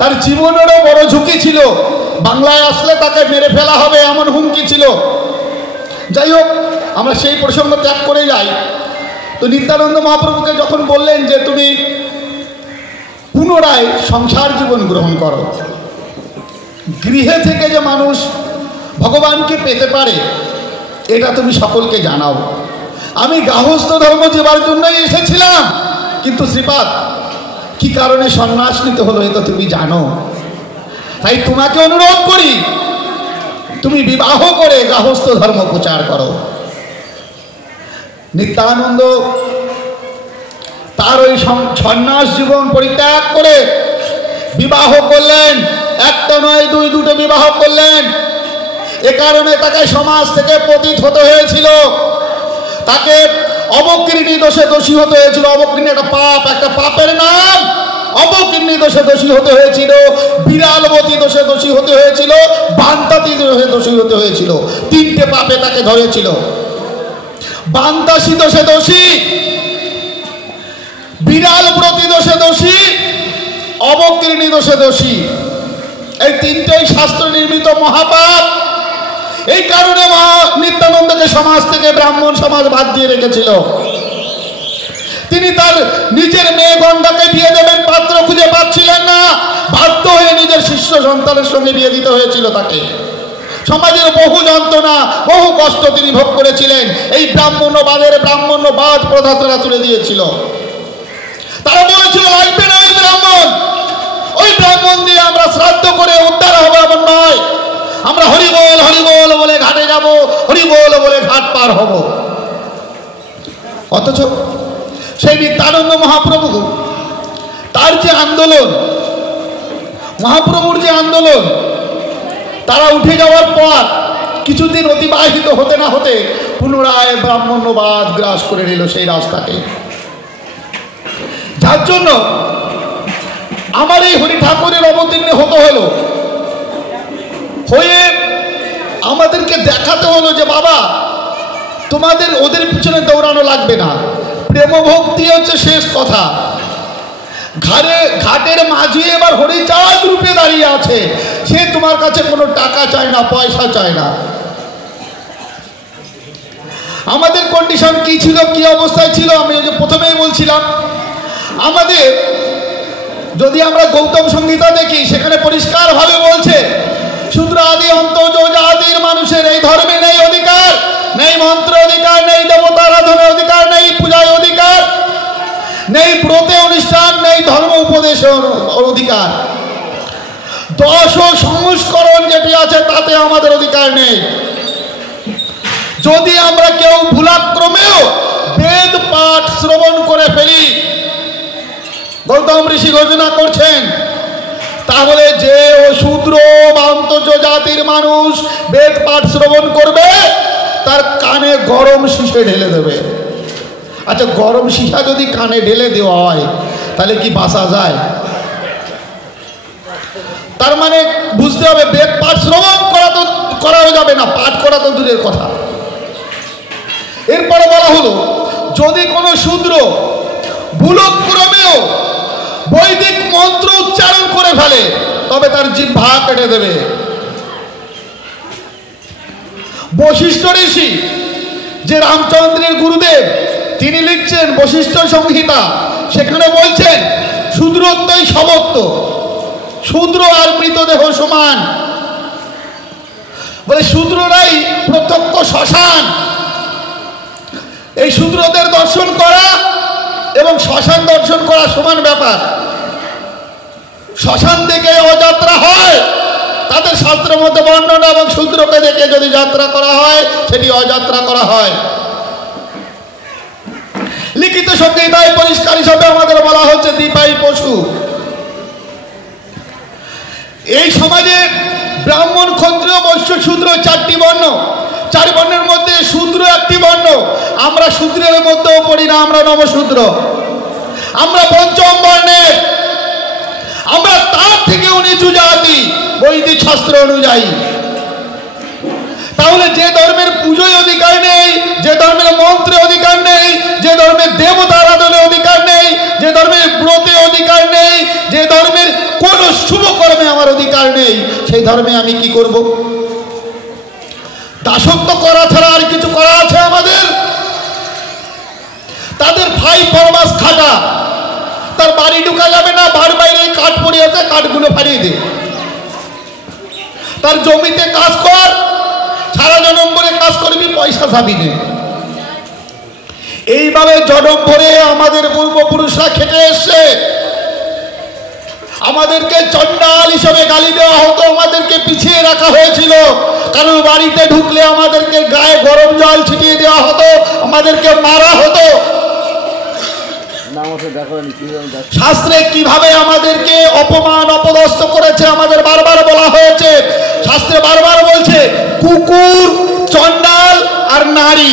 তার জীবনেরও বড় ঝুঁকি ছিল। বাংলায় আসলে তাকে মেরে ফেলা হবে এমন হুমকি ছিল। যাই হোক, আমরা সেই প্রসঙ্গ ত্যাগ করে যাই। তো নিত্যানন্দ মহাপ্রভুকে যখন বললেন যে তুমি পুনরায় সংসার জীবন গ্রহণ করো, গৃহে থেকে যে মানুষ ভগবানকে পেতে পারে এটা তুমি সকলকে জানাও। আমি গার্হস্থ্য ধর্ম জীবার জন্যই এসেছিলাম, কিন্তু শ্রীপাদ কি কারণে সন্ন্যাস নিতে হলো এটা তুমি জানো। তাই তোমাকে অনুরোধ করি তুমি বিবাহ করে গার্হস্থ্য ধর্ম প্রচার করো। নিত্যানন্দ তার ওই সন্ন্যাস জীবন পরিত্যাগ করে বিবাহ করলেন। একটা নয়, দুটো বিবাহ করলেন। এ কারণে তাকে সমাজ থেকে পতিত হতে হয়েছিল, তাকে অবকৃণী দোষে দোষী হতে হয়েছিল। অবকৃণী একটা পাপ, একটা পাপের নাম। অবকৃণী দোষে দোষী হতে হয়েছিল, বিড়ালবতী দোষে দোষী হতে হয়েছিল, বান্তাতি দোষে দোষী হতে হয়েছিল। তিনটে পাপে তাকে ধরেছিল। বান্তাসী দোষে দোষী, বিড়াল প্রতি দোষে দোষী, অবকৃণী দোষে দোষী। এই তিনটেই শাস্ত্র নির্মিত মহাপাপ। এই কারণে নিত্যানন্দকে সমাজ থেকে ব্রাহ্মণ সমাজ বাদ দিয়ে রেখেছিল। তিনি তার নিজের মেয়ে গঙ্গাকে বিয়ে দেবেন, পাত্র খুঁজে পাচ্ছিলেন না, বাধ্য হয়ে নিজের শিষ্য সন্তানের সঙ্গে বিয়ে দিতে হয়েছিল তাকে। সমাজের বহু যন্ত্রণা, বহু কষ্ট তিনি ভোগ করেছিলেন। এই ব্রাহ্মণ্যবাদ প্রথা তারা তুলে দিয়েছিল। তারা বলেছিল লাগবে না ওই ব্রাহ্মণ দিয়ে আমরা শ্রাদ্ধ করে উদ্ধার হবে, এমন নয়। আমরা হরিবোল হরিবোল বলে ঘাটে যাব, হরিবোল বলে ঘাট পার হব। অথচ সেই নিত্যানন্দ মহাপ্রভু তার যে আন্দোলন, মহাপ্রভুর যে আন্দোলন, তারা উঠে যাওয়ার পর কিছুদিন অতিবাহিত হতে না হতে পুনরায় ব্রাহ্মণ্যবাদ গ্রাস করে নিল সেই রাস্তাকে। যার জন্য আমার এই হরি ঠাকুরের অবতীর্ণ হতে হলো, হয়ে আমাদেরকে দেখাতে হলো যে বাবা তোমাদের ওদের পিছনে দৌড়ানো লাগবে না, প্রেম ভক্তি হচ্ছে শেষ কথা। ঘাটের মাঝি এবার হরিচাঁদ রূপে দাঁড়িয়ে আছে, সে তোমার কাছে কোনো টাকা চায় না, পয়সা চায় না। আমাদের কন্ডিশন কি ছিল, কি অবস্থায় ছিল, আমি প্রথমেই বলছিলাম, আমাদের যদি আমরা গৌতম সংহিতা দেখি সেখানে পরিষ্কারভাবে বলছে শূদ্র আদি অন্তজ জাতির মানুষের এই ধর্মে নেই অধিকার, নেই মন্ত্র অধিকার, নেই দেবতা আরাধনার অধিকার, নেই পূজায় অধিকার, নেই ব্রতে অনুষ্ঠান, নেই ধর্ম উপদেশের অধিকার। 10 সংস্করণ যেটি আছে তাতে আমাদের অধিকার নেই। যদি আমরা কেউ ভুলাক্রমেও বেদ পাঠ শ্রবণ করে ফেলি, গৌতম ঋষি ঘোষণা করছেন, তাহলে যে শূদ্র বা অন্তজ জাতির মানুষ বেদ পাঠ শ্রবণ করবে তার কানে গরম শিশে ঢেলে দেবে। আচ্ছা, গরম শিশা যদি কানে ঢেলে দেওয়া হয় তাহলে কি বাঁচা যায়? তার মানে বুঝতে হবে বেদ পাঠ শ্রবণ করাও যাবে না, পাঠ করা তো দূরের কথা। এরপরে বলা হলো যদি কোনো শূদ্র ভুলক্রমেও বৈদিক মন্ত্র উচ্চারণ করে ফেলে তবে তার জিহ্বা কেটে দেবে। বশিষ্ঠ ঋষি যে রামচন্দ্রের গুরুদেব, তিনি লিখছেন বশিষ্ঠ সংহিতা, সেখানে বলছেন শূদ্রত্বই সমত্ব, শূদ্র আর মৃতদেহ সমান। বলে শূদ্ররাই প্রত্যক্ষ শ্মশান। এই শূদ্রদের দর্শন করা এবং শ্মশান দর্শন করা সমান ব্যাপার। শ্মশান থেকে অযাত্রা হয়, তাদের শাস্ত্রের মধ্যে বর্ণনা, এবং শূদ্রকে দেখে যদি যাত্রা করা হয় সেটি অযাত্রা করা হয়। লিখিত সংহিতায় পরিষ্কার হিসাবে আমাদের বলা হচ্ছে দ্বিপায়ী পশু। এই সমাজে ব্রাহ্মণ, ক্ষত্রিয়, বৈশ্য, শূদ্র 4টি বর্ণ। 4 বর্ণের মধ্যে শূদ্র একটি বর্ণ। আমরা শূদ্রের মধ্যেও পড়ি না, আমরা নবশূদ্র, আমরা পঞ্চম বর্ণের, আমরা তার থেকেও নিচু জাতি বৈদিক শাস্ত্র অনুযায়ী। তাহলে যে ধর্মের পুজোয় অধিকার নেই, যে ধর্মের মন্ত্রে অধিকার নেই, যে ধর্মের দেবতা আরাধনার অধিকার নেই, যে ধর্মের ব্রতে অধিকার নেই, যে ধর্মের কোন শুভ কর্মে আমার অধিকার নেই, সেই ধর্মে আমি কি করব? দাসত্ব করা ছাড়া আর কিছু করা আছে আমাদের? তাদের ভাই ফরমাস খাটা, তার বাড়ি ঢুকা যাবে না, বাড়ির বাইরে কাঠ পড়ে আছে, কাঠগুলো ফাড়িয়ে দে। তার জমিতে কাজ কর, সারা জনম ভরে কাজ করবি, পয়সা যাবি না। এইভাবে জনম ভরে আমাদের পূর্বপুরুষরা খেটে এসছে। আমাদেরকে চণ্ডাল হিসেবে গালি দেওয়া হতো, আমাদেরকে পিছিয়ে রাখা হয়েছিল, কারণ বাড়িতে ঢুকলে আমাদেরকে গায়ে গরম জল ছিটিয়ে দেওয়া হতো, আমাদেরকে মারা হতো। শাস্ত্রে কিভাবে আমাদেরকে অপমান অপদস্থ করেছে আমাদের বারবার বলা হয়েছে। শাস্ত্রে বারবার বলছে কুকুর, চণ্ডাল আর নারী,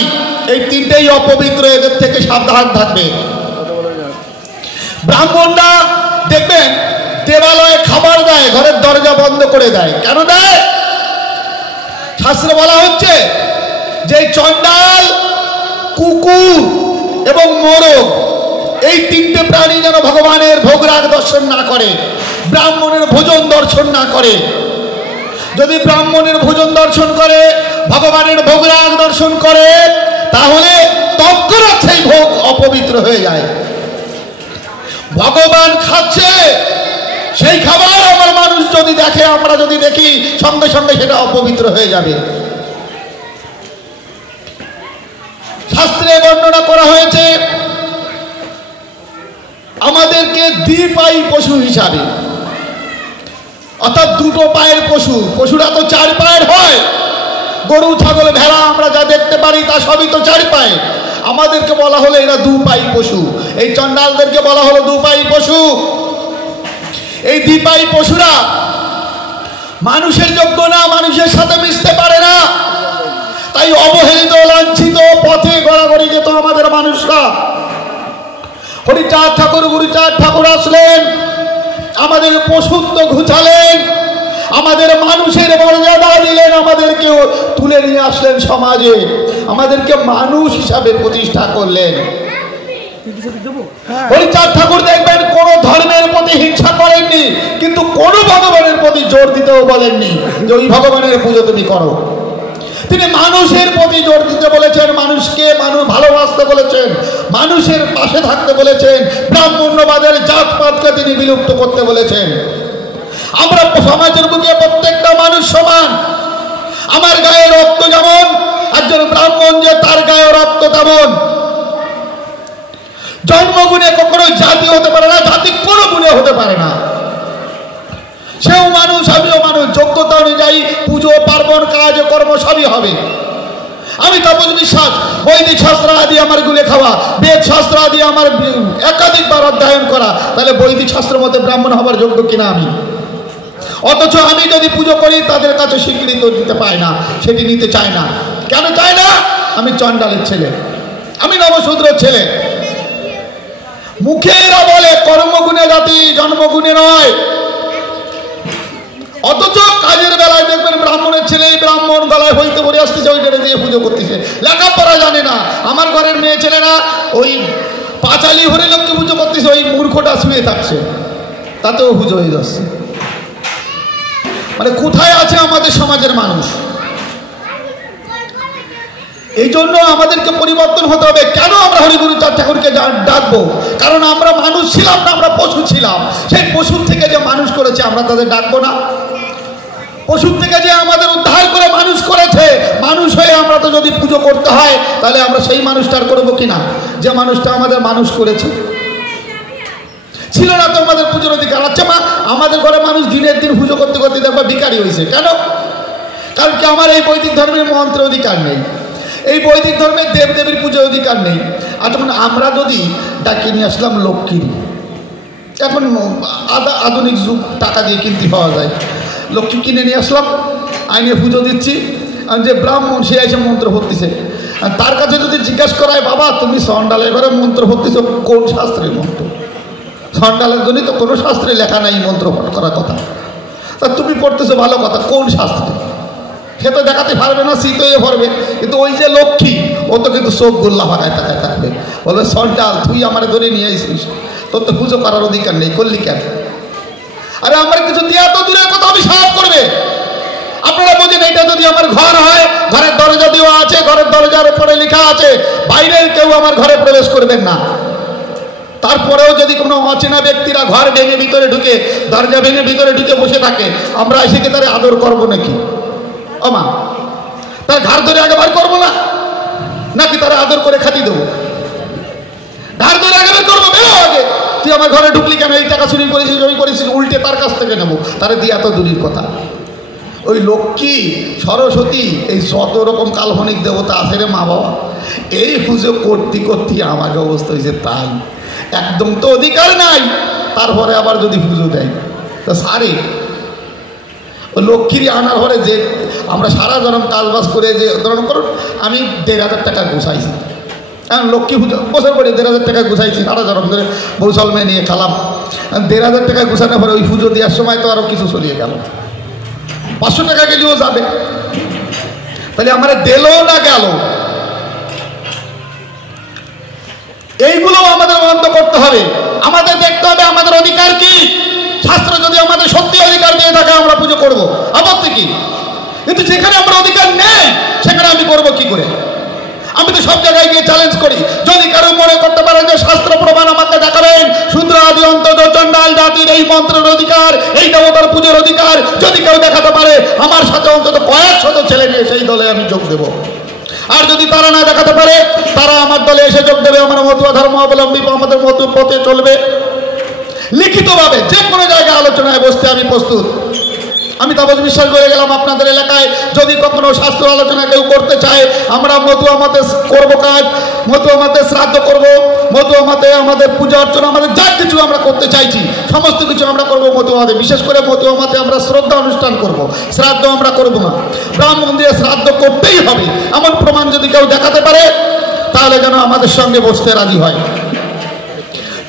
এই 3টেই অপবিত্র, এদের থেকে সাবধান থাকবে। ব্রাহ্মণরা দেখবেন দেবালয়ে খাবার দেয়, ঘরের দরজা বন্ধ করে দেয়। কেন দেয়? শাস্ত্রে বলা হচ্ছে যে চণ্ডাল, কুকুর এবং মোরগ, এই 3টে প্রাণী যেন ভগবানের ভোগরাগ দর্শন না করে, ব্রাহ্মণের ভোজন দর্শন না করে। যদি ব্রাহ্মণের ভোজন দর্শন করে, ভগবানের ভোগরাগ দর্শন করে, তাহলে তৎক্ষণাৎ সেই ভোগ অপবিত্র হয়ে যায়। ভগবান খাচ্ছে সেই খাবার আমার মানুষ যদি দেখে, আমরা যদি দেখি, সঙ্গে সঙ্গে সেটা অপবিত্র হয়ে যাবে। শাস্ত্রে বর্ণনা করা হয়েছে আমাদেরকে দ্বিপায়ী পশু হিসাবে। অর্থাৎ দুটো পায়ের পশু। পশুরা তো চার পায়ের হয়, গরু ছাগল ভেড়া আমরা যা দেখতে পারি তা সবই তো চার পায়ে। আমাদেরকে বলা হলো এরা দু পাই পশু, এই চণ্ডালদেরকে বলা হলো দু পাই পশু। এই দ্বিপায়ী পশুরা মানুষের যোগ্য না, মানুষের সাথে মিশতে পারে না, তাই অবহেলিত লাঞ্ছিত পথে গড়াগড়ি যেত আমাদের মানুষরা। হরিচাঁদ ঠাকুর গুরুচাঁদ ঠাকুর আসলেন, আমাদের পশুত্ব ঘুচালেন, আমাদের মানুষের মর্যাদা দিলেন, আমাদেরকে তুলে নিয়ে আসলেন সমাজে, আমাদেরকে মানুষ হিসাবে প্রতিষ্ঠা করলেন। হরিচাঁদ ঠাকুর দেখবেন কোন ধর্মের প্রতি হিংসা করেননি, কিন্তু কোন ভগবানের প্রতি জোর দিতেও বলেননি যে ওই ভগবানের পুজো তুমি করো। তিনি মানুষের প্রতি জোর দিতে বলেছেন, মানুষকে মানুষ ভালোবাসতে বলেছেন, মানুষের পাশে থাকতে বলেছেন, ব্রাহ্মণ্যবাদের জাতপাতকে তিনি বিলুপ্ত করতে বলেছেন। আমরা সমাজের বুকে প্রত্যেকটা মানুষ সমান। আমার গায়ে রক্ত যেমন, একজন ব্রাহ্মণ যে তার গায়ে রক্ত তেমন। জন্মগুণে কখনো জাতি হতে পারে না, জাতি কোনো গুণে হতে পারে না। সেও মানুষ, আমিও মানুষ। যোগ্যতা অনুযায়ী পুজো পার্বণ কাজ কর্ম সবই হবে। আমি তাপস বিশ্বাস বৈদিক শাস্ত্র আদি আমার গুলে খাওয়া, বেদ শাস্ত্র আদি আমার একাধিকবার অধ্যয়ন করা, তাহলে বৈদিক শাস্ত্রের মধ্যে ব্রাহ্মণ হবার যোগ্য কিনা আমি? অথচ আমি যদি পুজো করি তাদের কাছে স্বীকৃতি দিতে পাই না, সেটি নিতে চায় না। কেন চায় না? আমি চণ্ডালের ছেলে, আমি নবশূদ্রের ছেলে। মুখে এরা বলে কর্মগুণে জাতি, জন্মগুণে নয়। অথচ কাজের বেলায় দেখবেন ব্রাহ্মণের ছেলে ব্রাহ্মণ গলায় হইতে পড়ে আসতেছে, ওইটা দিয়ে পুজো করতেছে, লেখাপড়া জানে না। আমার ঘরের মেয়ে ছেলেরা ওই পাঁচালি হরে লোককে পুজো করতেছে, ওই মূর্খটা শুয়ে থাকছে, তাতেও পুজো হয়ে যাচ্ছে। মানে কোথায় আছে আমাদের সমাজের মানুষ? এই জন্য আমাদেরকে পরিবর্তন হতে হবে। কেন আমরা হরিগুরুচাঁদ ঠাকুরকে ডাকবো? কারণ আমরা মানুষ ছিলাম না, আমরা পশু ছিলাম। সেই পশুর থেকে যে মানুষ করেছে আমরা তাদের ডাকবো না? পশুর থেকে যে আমাদের উদ্ধার করে মানুষ করেছে, মানুষ হয়ে আমরা তো যদি পুজো করতে হয় তাহলে আমরা সেই মানুষটার করবো কিনা, যে মানুষটা আমাদের মানুষ করেছে। ছিল না তো আমাদের পুজোর অধিকার। আচ্ছা মা, আমাদের ঘরে মানুষ দিনের দিন পুজো করতে করতে দেখবা ভিখারি হয়েছে কেন? কারণ কি আমার এই বৈদিক ধর্মের মন্ত্রের অধিকার নেই, এই বৈদিক ধর্মের দেবদেবীর পুজোর অধিকার নেই। আর তখন আমরা যদি ডাকিয়ে নিয়ে আসলাম লক্ষ্মীর, এখন আধুনিক যুগ, টাকা দিয়ে কিনতে পাওয়া যায়, লক্ষ্মী কিনে নিয়ে আসলাম, আইনে পুজো দিচ্ছি, যে ব্রাহ্মণ সে এসে মন্ত্র ভর্তিছে। তার কাছে যদি জিজ্ঞাসা করায়, বাবা তুমি চণ্ডালের ঘরে মন্ত্র ভর্তিছ, কোন শাস্ত্রের মন্ত্র? চণ্ডালের জন্যই তো কোনো শাস্ত্রে লেখা নাই মন্ত্র পাঠ করার কথা, তা তুমি পড়তেছো ভালো কথা, কোন শাস্ত্রে? সে তো দেখাতে পারবে না, শীত হয়ে পড়বে। কিন্তু ওই যে লক্ষ্মী, ও তো কিন্তু চোখ গোল্লা ফাঁকায় তাকায় থাকবে, বলবে চণ্ডাল তুই আমার ধরে নিয়ে আসিস, তোর তো পুজো করার অধিকার নেই, করলি কেন? আরে আমার কিছু দেওয়া তো দূরের কথা, অভিশাপ করবে। আপনারা বোঝেন, এইটা যদি আমার ঘর হয়, ঘরের দরজা দেওয়া আছে, ঘরের দরজার উপরে লেখা আছে বাইরের কেউ আমার ঘরে প্রবেশ করবেন না। তারপরেও যদি কোনো অচেনা ব্যক্তিরা ঘর ভেঙে ভিতরে ঢুকে, দরজা ভেঙে ভিতরে ঢুকে বসে থাকে, আমরা এসে কি তার আদর করবো নাকি? ও মা, তার ঘাড় ধরে আগে বার করবো না, নাকি তারা আদর করে খাতি দেবো? ঘাড় ধরে আগে বের করবো, বেরো আগে, তুই আমার ঘরে ঢুকলি কেন? এই টাকা চুরি করেছিস, ওই করেছিস, উল্টে তার কাছ থেকে নেবো, তারা দিয়ে এত দূরের কথা। ওই লক্ষ্মী সরস্বতী এই যত রকম কাল্পনিক দেবতা আছে রে মা বাবা, এই পুজো করতে করতে আমাকে অবস্থা হয়েছে তাই। একদম তো অধিকার নাই, তারপরে আবার যদি পুজো দেয় তা সারে ও লক্ষ্মীর আনার পরে যে আমরা সারা জনম কাজবাজ করে, যে ধরুন করুন আমি ১,৫০০ টাকা গুছাইছি, লক্ষ্মী পুজো বছর করে ১,৫০০ টাকা গুছাইছি, সারা জনম ধরে বৌসল মেয়ে নিয়ে খেলাম। ১,৫০০ টাকা গুছানোর পরে ওই পুজো দেওয়ার সময় তো আরও কিছু চলিয়ে গেল, ৫০০ টাকা গেলেও যাবে, তাহলে আমার দিলও না গেল। এইগুলো আমাদের বন্ধ করতে হবে। আমাদের দেখতে হবে আমাদের অধিকার কি। শাস্ত্র যদি আমাদের সত্যি অধিকার দিয়ে থাকে আমরা পুজো করবো, আপত্তি কি? কিন্তু যেখানে আমরা অধিকার নেই সেখানে আমি করবো কি করে? আমি তো সব জায়গায় গিয়ে চ্যালেঞ্জ করি। যদি কারো মনে করতে পারে যে শাস্ত্র প্রমাণ আমাকে দেখাবেন, শূদ্র আদি অন্তত চণ্ডাল জাতির এই মন্ত্রের অধিকার, এই দেবতার পুজোর অধিকার যদি কেউ দেখাতে পারে, আমার সাথে অন্তত কয়েক শত ছেলে নিয়ে সেই দলে আমি যোগ দেব। আর যদি তারা না দেখাতে পারে, তারা আমার দলে এসে যোগ দেবে, আমার মতুয়া ধর্ম অবলম্বী আমাদের মত পথে চলবে। লিখিতভাবে যে কোনো জায়গায় আলোচনায় বসতে আমি প্রস্তুত। আমি তাপস বিশ্বাস করে গেলাম আপনাদের এলাকায় যদি কখনো শাস্ত্র আলোচনা কেউ করতে চায়, আমরা মতুয়ামাতে করব কাজ, মতুয়ামাতে শ্রাদ্ধ করব, মতুয়ামাতে আমাদের পূজা অর্চনা, আমাদের যা কিছু আমরা করতে চাইছি সমস্ত কিছু আমরা করব মতুয়ামাতে। বিশেষ করে মতুয়ামাতে আমরা শ্রদ্ধা অনুষ্ঠান করব, শ্রাদ্ধ আমরা করব না। ব্রাহ্মণ দিয়ে শ্রাদ্ধ করতেই হবে এমন প্রমাণ যদি কেউ দেখাতে পারে তাহলে যেন আমাদের সঙ্গে বসতে রাজি হয়।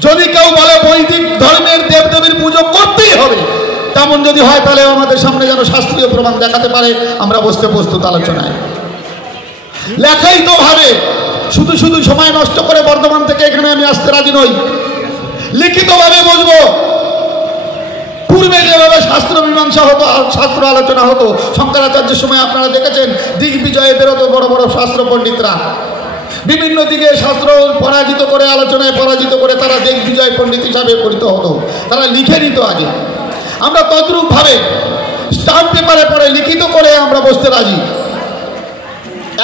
যদি কেউ বলে বৈদিক ধর্মের দেবদেবীর পুজো করতেই হবে, তেমন যদি হয় তাহলে আমাদের সামনে যেন শাস্ত্রীয় প্রমাণ দেখাতে পারে, আমরা বসতে প্রস্তুত আলোচনায়। লেখাই তো ভাবে শুধু শুধু সময় নষ্ট করে বর্ধমান থেকে এখানে আমি আসতে রাজি নই। লিখিতভাবে বসবো। পূর্বে যেভাবে শাস্ত্র মীমাংসা হতো, শাস্ত্র আলোচনা হতো, শঙ্করাচার্যের সময় আপনারা দেখেছেন দিগ্বিজয়ে বেরোতো বড় বড় শাস্ত্র পণ্ডিতরা, বিভিন্ন দিকে শাস্ত্র পরাজিত করে, আলোচনায় পরাজিত করে তারা দিগ্বিজয় পণ্ডিত হিসাবে পরিচিত হতো। তারা লিখে নিত আগে। আমরা তদ্রূপভাবে স্টাম্প পেপারে পরে লিখিত করে আমরা বসতে রাজি।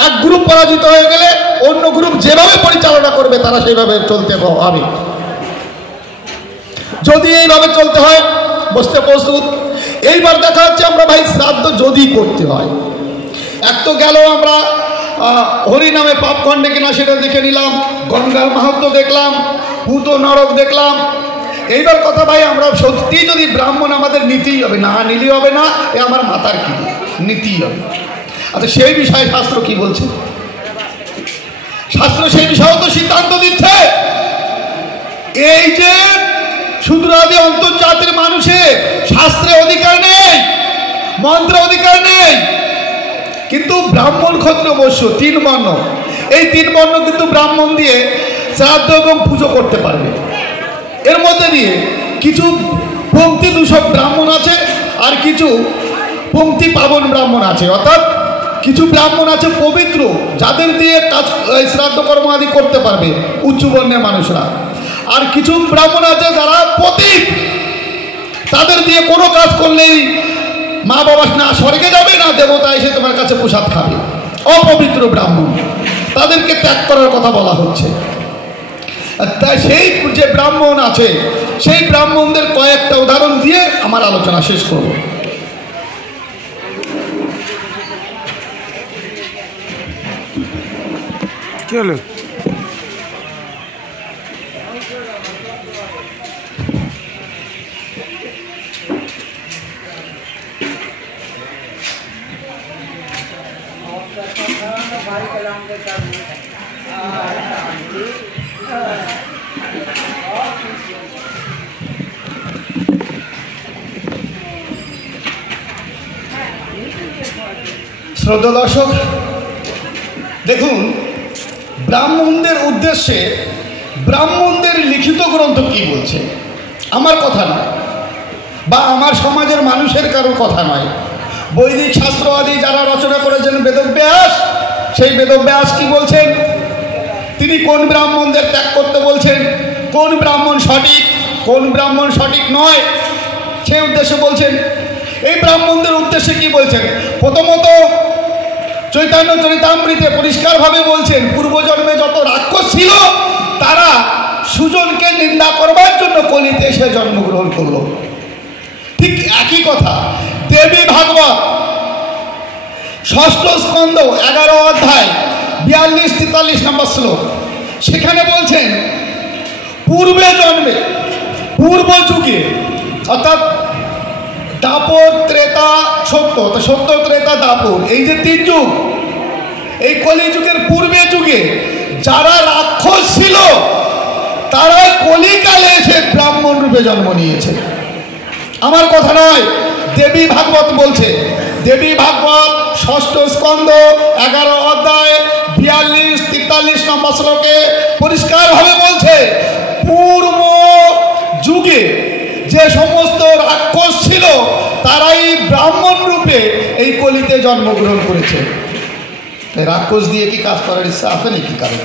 এক গ্রুপ পরাজিত হয়ে গেলে অন্য গ্রুপ যেভাবে পরিচালনা করবে তারা সেইভাবে চলতে হবে। যদি এইভাবে চলতে হয় বসতে প্রস্তুত। এইবার দেখা যাচ্ছে আমরা ভাই শ্রাদ্ধ যদি করতে হয়, এক তো গেল আমরা হরি নামে পাপখণ্ডে কিনা সেটা দেখে নিলাম, গঙ্গার মাহাত্ম্য দেখলাম, ভূত নরক দেখলাম। এইবার কথা ভাই আমরা সত্যি যদি ব্রাহ্মণ আমাদের নিতেই হবে, না নিলেই হবে না, এ আমার মাথার কি নিতেই হবে। আচ্ছা সেই বিষয়ে শাস্ত্র কি বলছে? শাস্ত্র সেই বিষয়েও তো সিদ্ধান্ত দিচ্ছে। এই যে শূদ্রাদি অন্তর্জাতির মানুষের শাস্ত্রে অধিকার নেই, মন্ত্রে অধিকার নেই, কিন্তু ব্রাহ্মণ ক্ষত্রিয় বৈশ্য তিন বর্ণ, এই তিন বর্ণ কিন্তু ব্রাহ্মণ দিয়ে শ্রাদ্ধ এবং পুজো করতে পারবে। এর মধ্যে দিয়ে কিছু পঙ্ক্তি দূষক ব্রাহ্মণ আছে আর কিছু পঙ্ক্তি পাবন ব্রাহ্মণ আছে, অর্থাৎ কিছু ব্রাহ্মণ আছে পবিত্র যাদের দিয়ে কাজ শ্রাদ্ধ কর্ম আদি করতে পারবে উচ্চ বর্ণের মানুষরা, আর কিছু ব্রাহ্মণ আছে যারা পতিত, তাদের দিয়ে কোনো কাজ করলেই মা বাবা না স্বর্গে যাবে না দেবতা এসে তোমার কাছে প্রসাদ খাবে। অপবিত্র ব্রাহ্মণ, তাদেরকে ত্যাগ করার কথা বলা হচ্ছে। তাই সেই যে ব্রাহ্মণ আছে সেই ব্রাহ্মণদের কয়েকটা উদাহরণ দিয়ে আমার আলোচনা শেষ করব। কি হলো? শ্রদ্ধা দর্শক, দেখুন ব্রাহ্মণদের উদ্দেশ্যে ব্রাহ্মণদের লিখিত গ্রন্থ কি বলছে। আমার কথা নয় বা আমার সমাজের মানুষের কারোর কথা নয়। বৈদিক শাস্ত্র আদি যারা রচনা করেছেন বেদব্যাস, সেই বেদব্যাস কি বলছেন, তিনি কোন ব্রাহ্মণদের ত্যাগ করতে বলছেন, কোন ব্রাহ্মণ সঠিক কোন ব্রাহ্মণ সঠিক নয় সেই উদ্দেশ্যে বলছেন। এই ব্রাহ্মণদের উদ্দেশ্যে কি বলছেন? প্রথমত চৈতন্য চরিতামৃতে পরিষ্কারভাবে বলছেন পূর্বজন্মে যত রাক্ষস ছিল তারা সুজনকে নিন্দা করবার জন্য কলিতে এসে জন্মগ্রহণ করলো। ঠিক একই কথা দেবী ভাগবত 6ষ্ঠ স্কন্ধ 11 অধ্যায় 42-43 নম্বর শ্লোক, সেখানে বলছেন পূর্বে জন্মে পূর্ব যুগে, অর্থাৎ দাপর ত্রেতা সত্য, সত্য ত্রেতা দাপর, এই যে 3 যুগ, এই কলি যুগের পূর্বে যুগে যারা রাক্ষস ছিল তারা কলিকালে এসে ব্রাহ্মণ রূপে জন্ম নিয়েছে। আমার কথা নয়, দেবী ভাগবত বলছে। দেবী ভাগবত 6ষ্ঠ স্কন্ধ 11 অধ্যায় 42-43 নম্বর শ্লোকে পরিষ্কারভাবে বলছে পূর্ব যুগে যে সমস্ত রাক্ষস ছিল তারাই ব্রাহ্মণ রূপে এই কলিতে জন্মগ্রহণ করেছে। রাক্ষস দিয়ে কি কাজ করার ইচ্ছা আছে নাকি কারণ?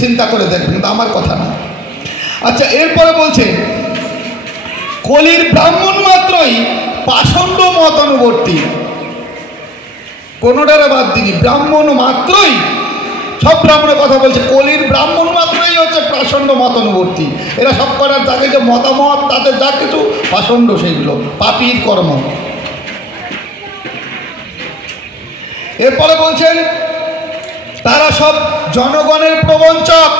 চিন্তা করে দেখবেন, কিন্তু আমার কথা না। আচ্ছা, এরপরে বলছে কলির ব্রাহ্মণ মাত্রই পাষণ্ড মতানুবর্তী, কোনোটারে বাদ দিনি, ব্রাহ্মণ মাত্রই, সব ব্রাহ্মণের কথা বলছে, কলির ব্রাহ্মণ মাত্রই হচ্ছে পাষণ্ড মতানুবর্তী। এরা সব করার তাকে যে মতামত তাদের যা কিছু পাষণ্ড, সেইগুলো পাপীর কর্ম। এরপরে বলছেন তারা সব জনগণের প্রবঞ্চক,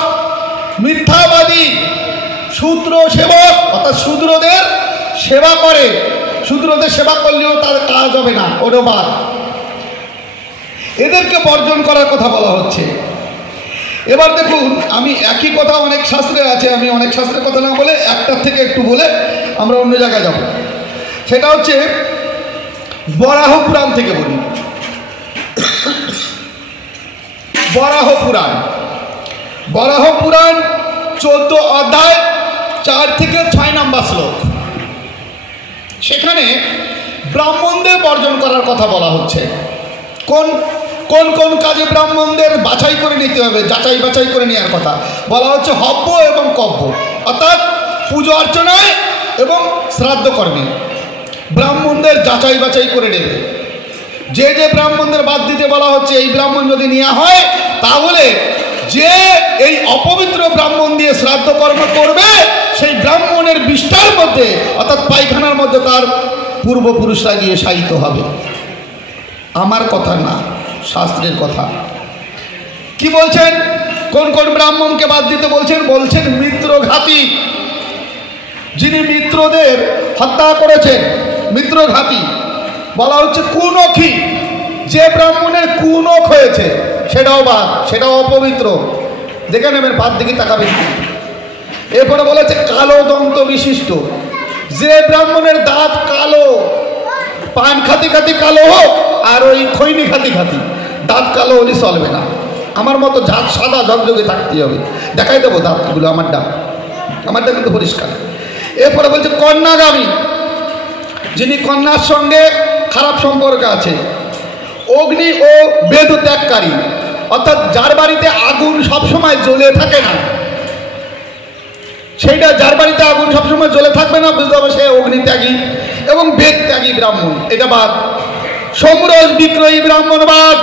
মিথ্যাবাদী, শূদ্র সেবক, অর্থাৎ শূদ্রদের সেবা করে। শূদ্রদের সেবা করলেও তার কাজ হবে না, ওরও বাদ। এদেরকে বর্জন করার কথা বলা হচ্ছে। এবার দেখুন, আমি একই কথা অনেক শাস্ত্রে আছে, আমি অনেক শাস্ত্রের কথা না বলে একটার থেকে একটু বলে আমরা অন্য জায়গায় যাব। সেটা হচ্ছে বরাহ পুরাণ থেকে বলি। বরাহ পুরাণ, বরাহ পুরাণ 14 অধ্যায় 4 থেকে 6 নম্বর শ্লোক। সেখানে ব্রাহ্মণদের বর্জন করার কথা বলা হচ্ছে। কোন কোন কোন কাজে ব্রাহ্মণদের বাছাই করে নিতে হবে, যাচাই বাছাই করে নেওয়ার কথা বলা হচ্ছে। হব্য এবং কব্য, অর্থাৎ পুজো অর্চনায় এবং শ্রাদ্ধ কর্মে ব্রাহ্মণদের যাচাই বাছাই করে নেবে। যে যে ব্রাহ্মণদের বাদ দিতে বলা হচ্ছে, এই ব্রাহ্মণ যদি নেওয়া হয় তাহলে যে এই অপবিত্র ব্রাহ্মণ দিয়ে শ্রাদ্ধ কর্ম করবে, সেই ব্রাহ্মণের বিষ্ঠার মধ্যে অর্থাৎ পায়খানার মধ্যে তার পূর্বপুরুষরা গিয়ে শায়িত হবে। আমার কথা না, শাস্ত্রের কথা। কি বলছেন? কোন কোন ব্রাহ্মণকে বাদ দিতে বলছেন? বলছেন মিত্রঘাতী, যিনি মিত্রদের হত্যা করেছেন, মিত্রঘাতী। বলা হচ্ছে কুনখী, যে ব্রাহ্মণের কুনখ হয়েছে সেটাও বাদ, সেটাও অপবিত্র। দেখে নেবেন, বাদ দিকে তাকাবেন। এরপরে বলেছে কালো দন্ত বিশিষ্ট, যে ব্রাহ্মণের দাঁত কালো, পান খাতি খাতি কালো হোক আর ওই খৈনি খাতি খাতি, দাঁত কালো হলে চলবে না। আমার মতো ঝাঁক সাদা ঝকঝকে থাকতে হবে। দেখাই দেবো দাঁতগুলো, আমারটা কিন্তু পরিষ্কার। এরপরে বলছে কন্যাগামী, যিনি কন্যার সঙ্গে খারাপ সম্পর্ক আছে। অগ্নি ও বেদ ত্যাগকারী, অর্থাৎ যার বাড়িতে আগুন সবসময় জ্বলে থাকে না, সেইটা যার বাড়িতে আগুন সবসময় জ্বলে থাকবে না, বুঝতে হবে সে অগ্নিত্যাগী এবং বেদ ত্যাগী ব্রাহ্মণ, এটা বাদ। সোমরস বিক্রয়ী ব্রাহ্মণ বাদ,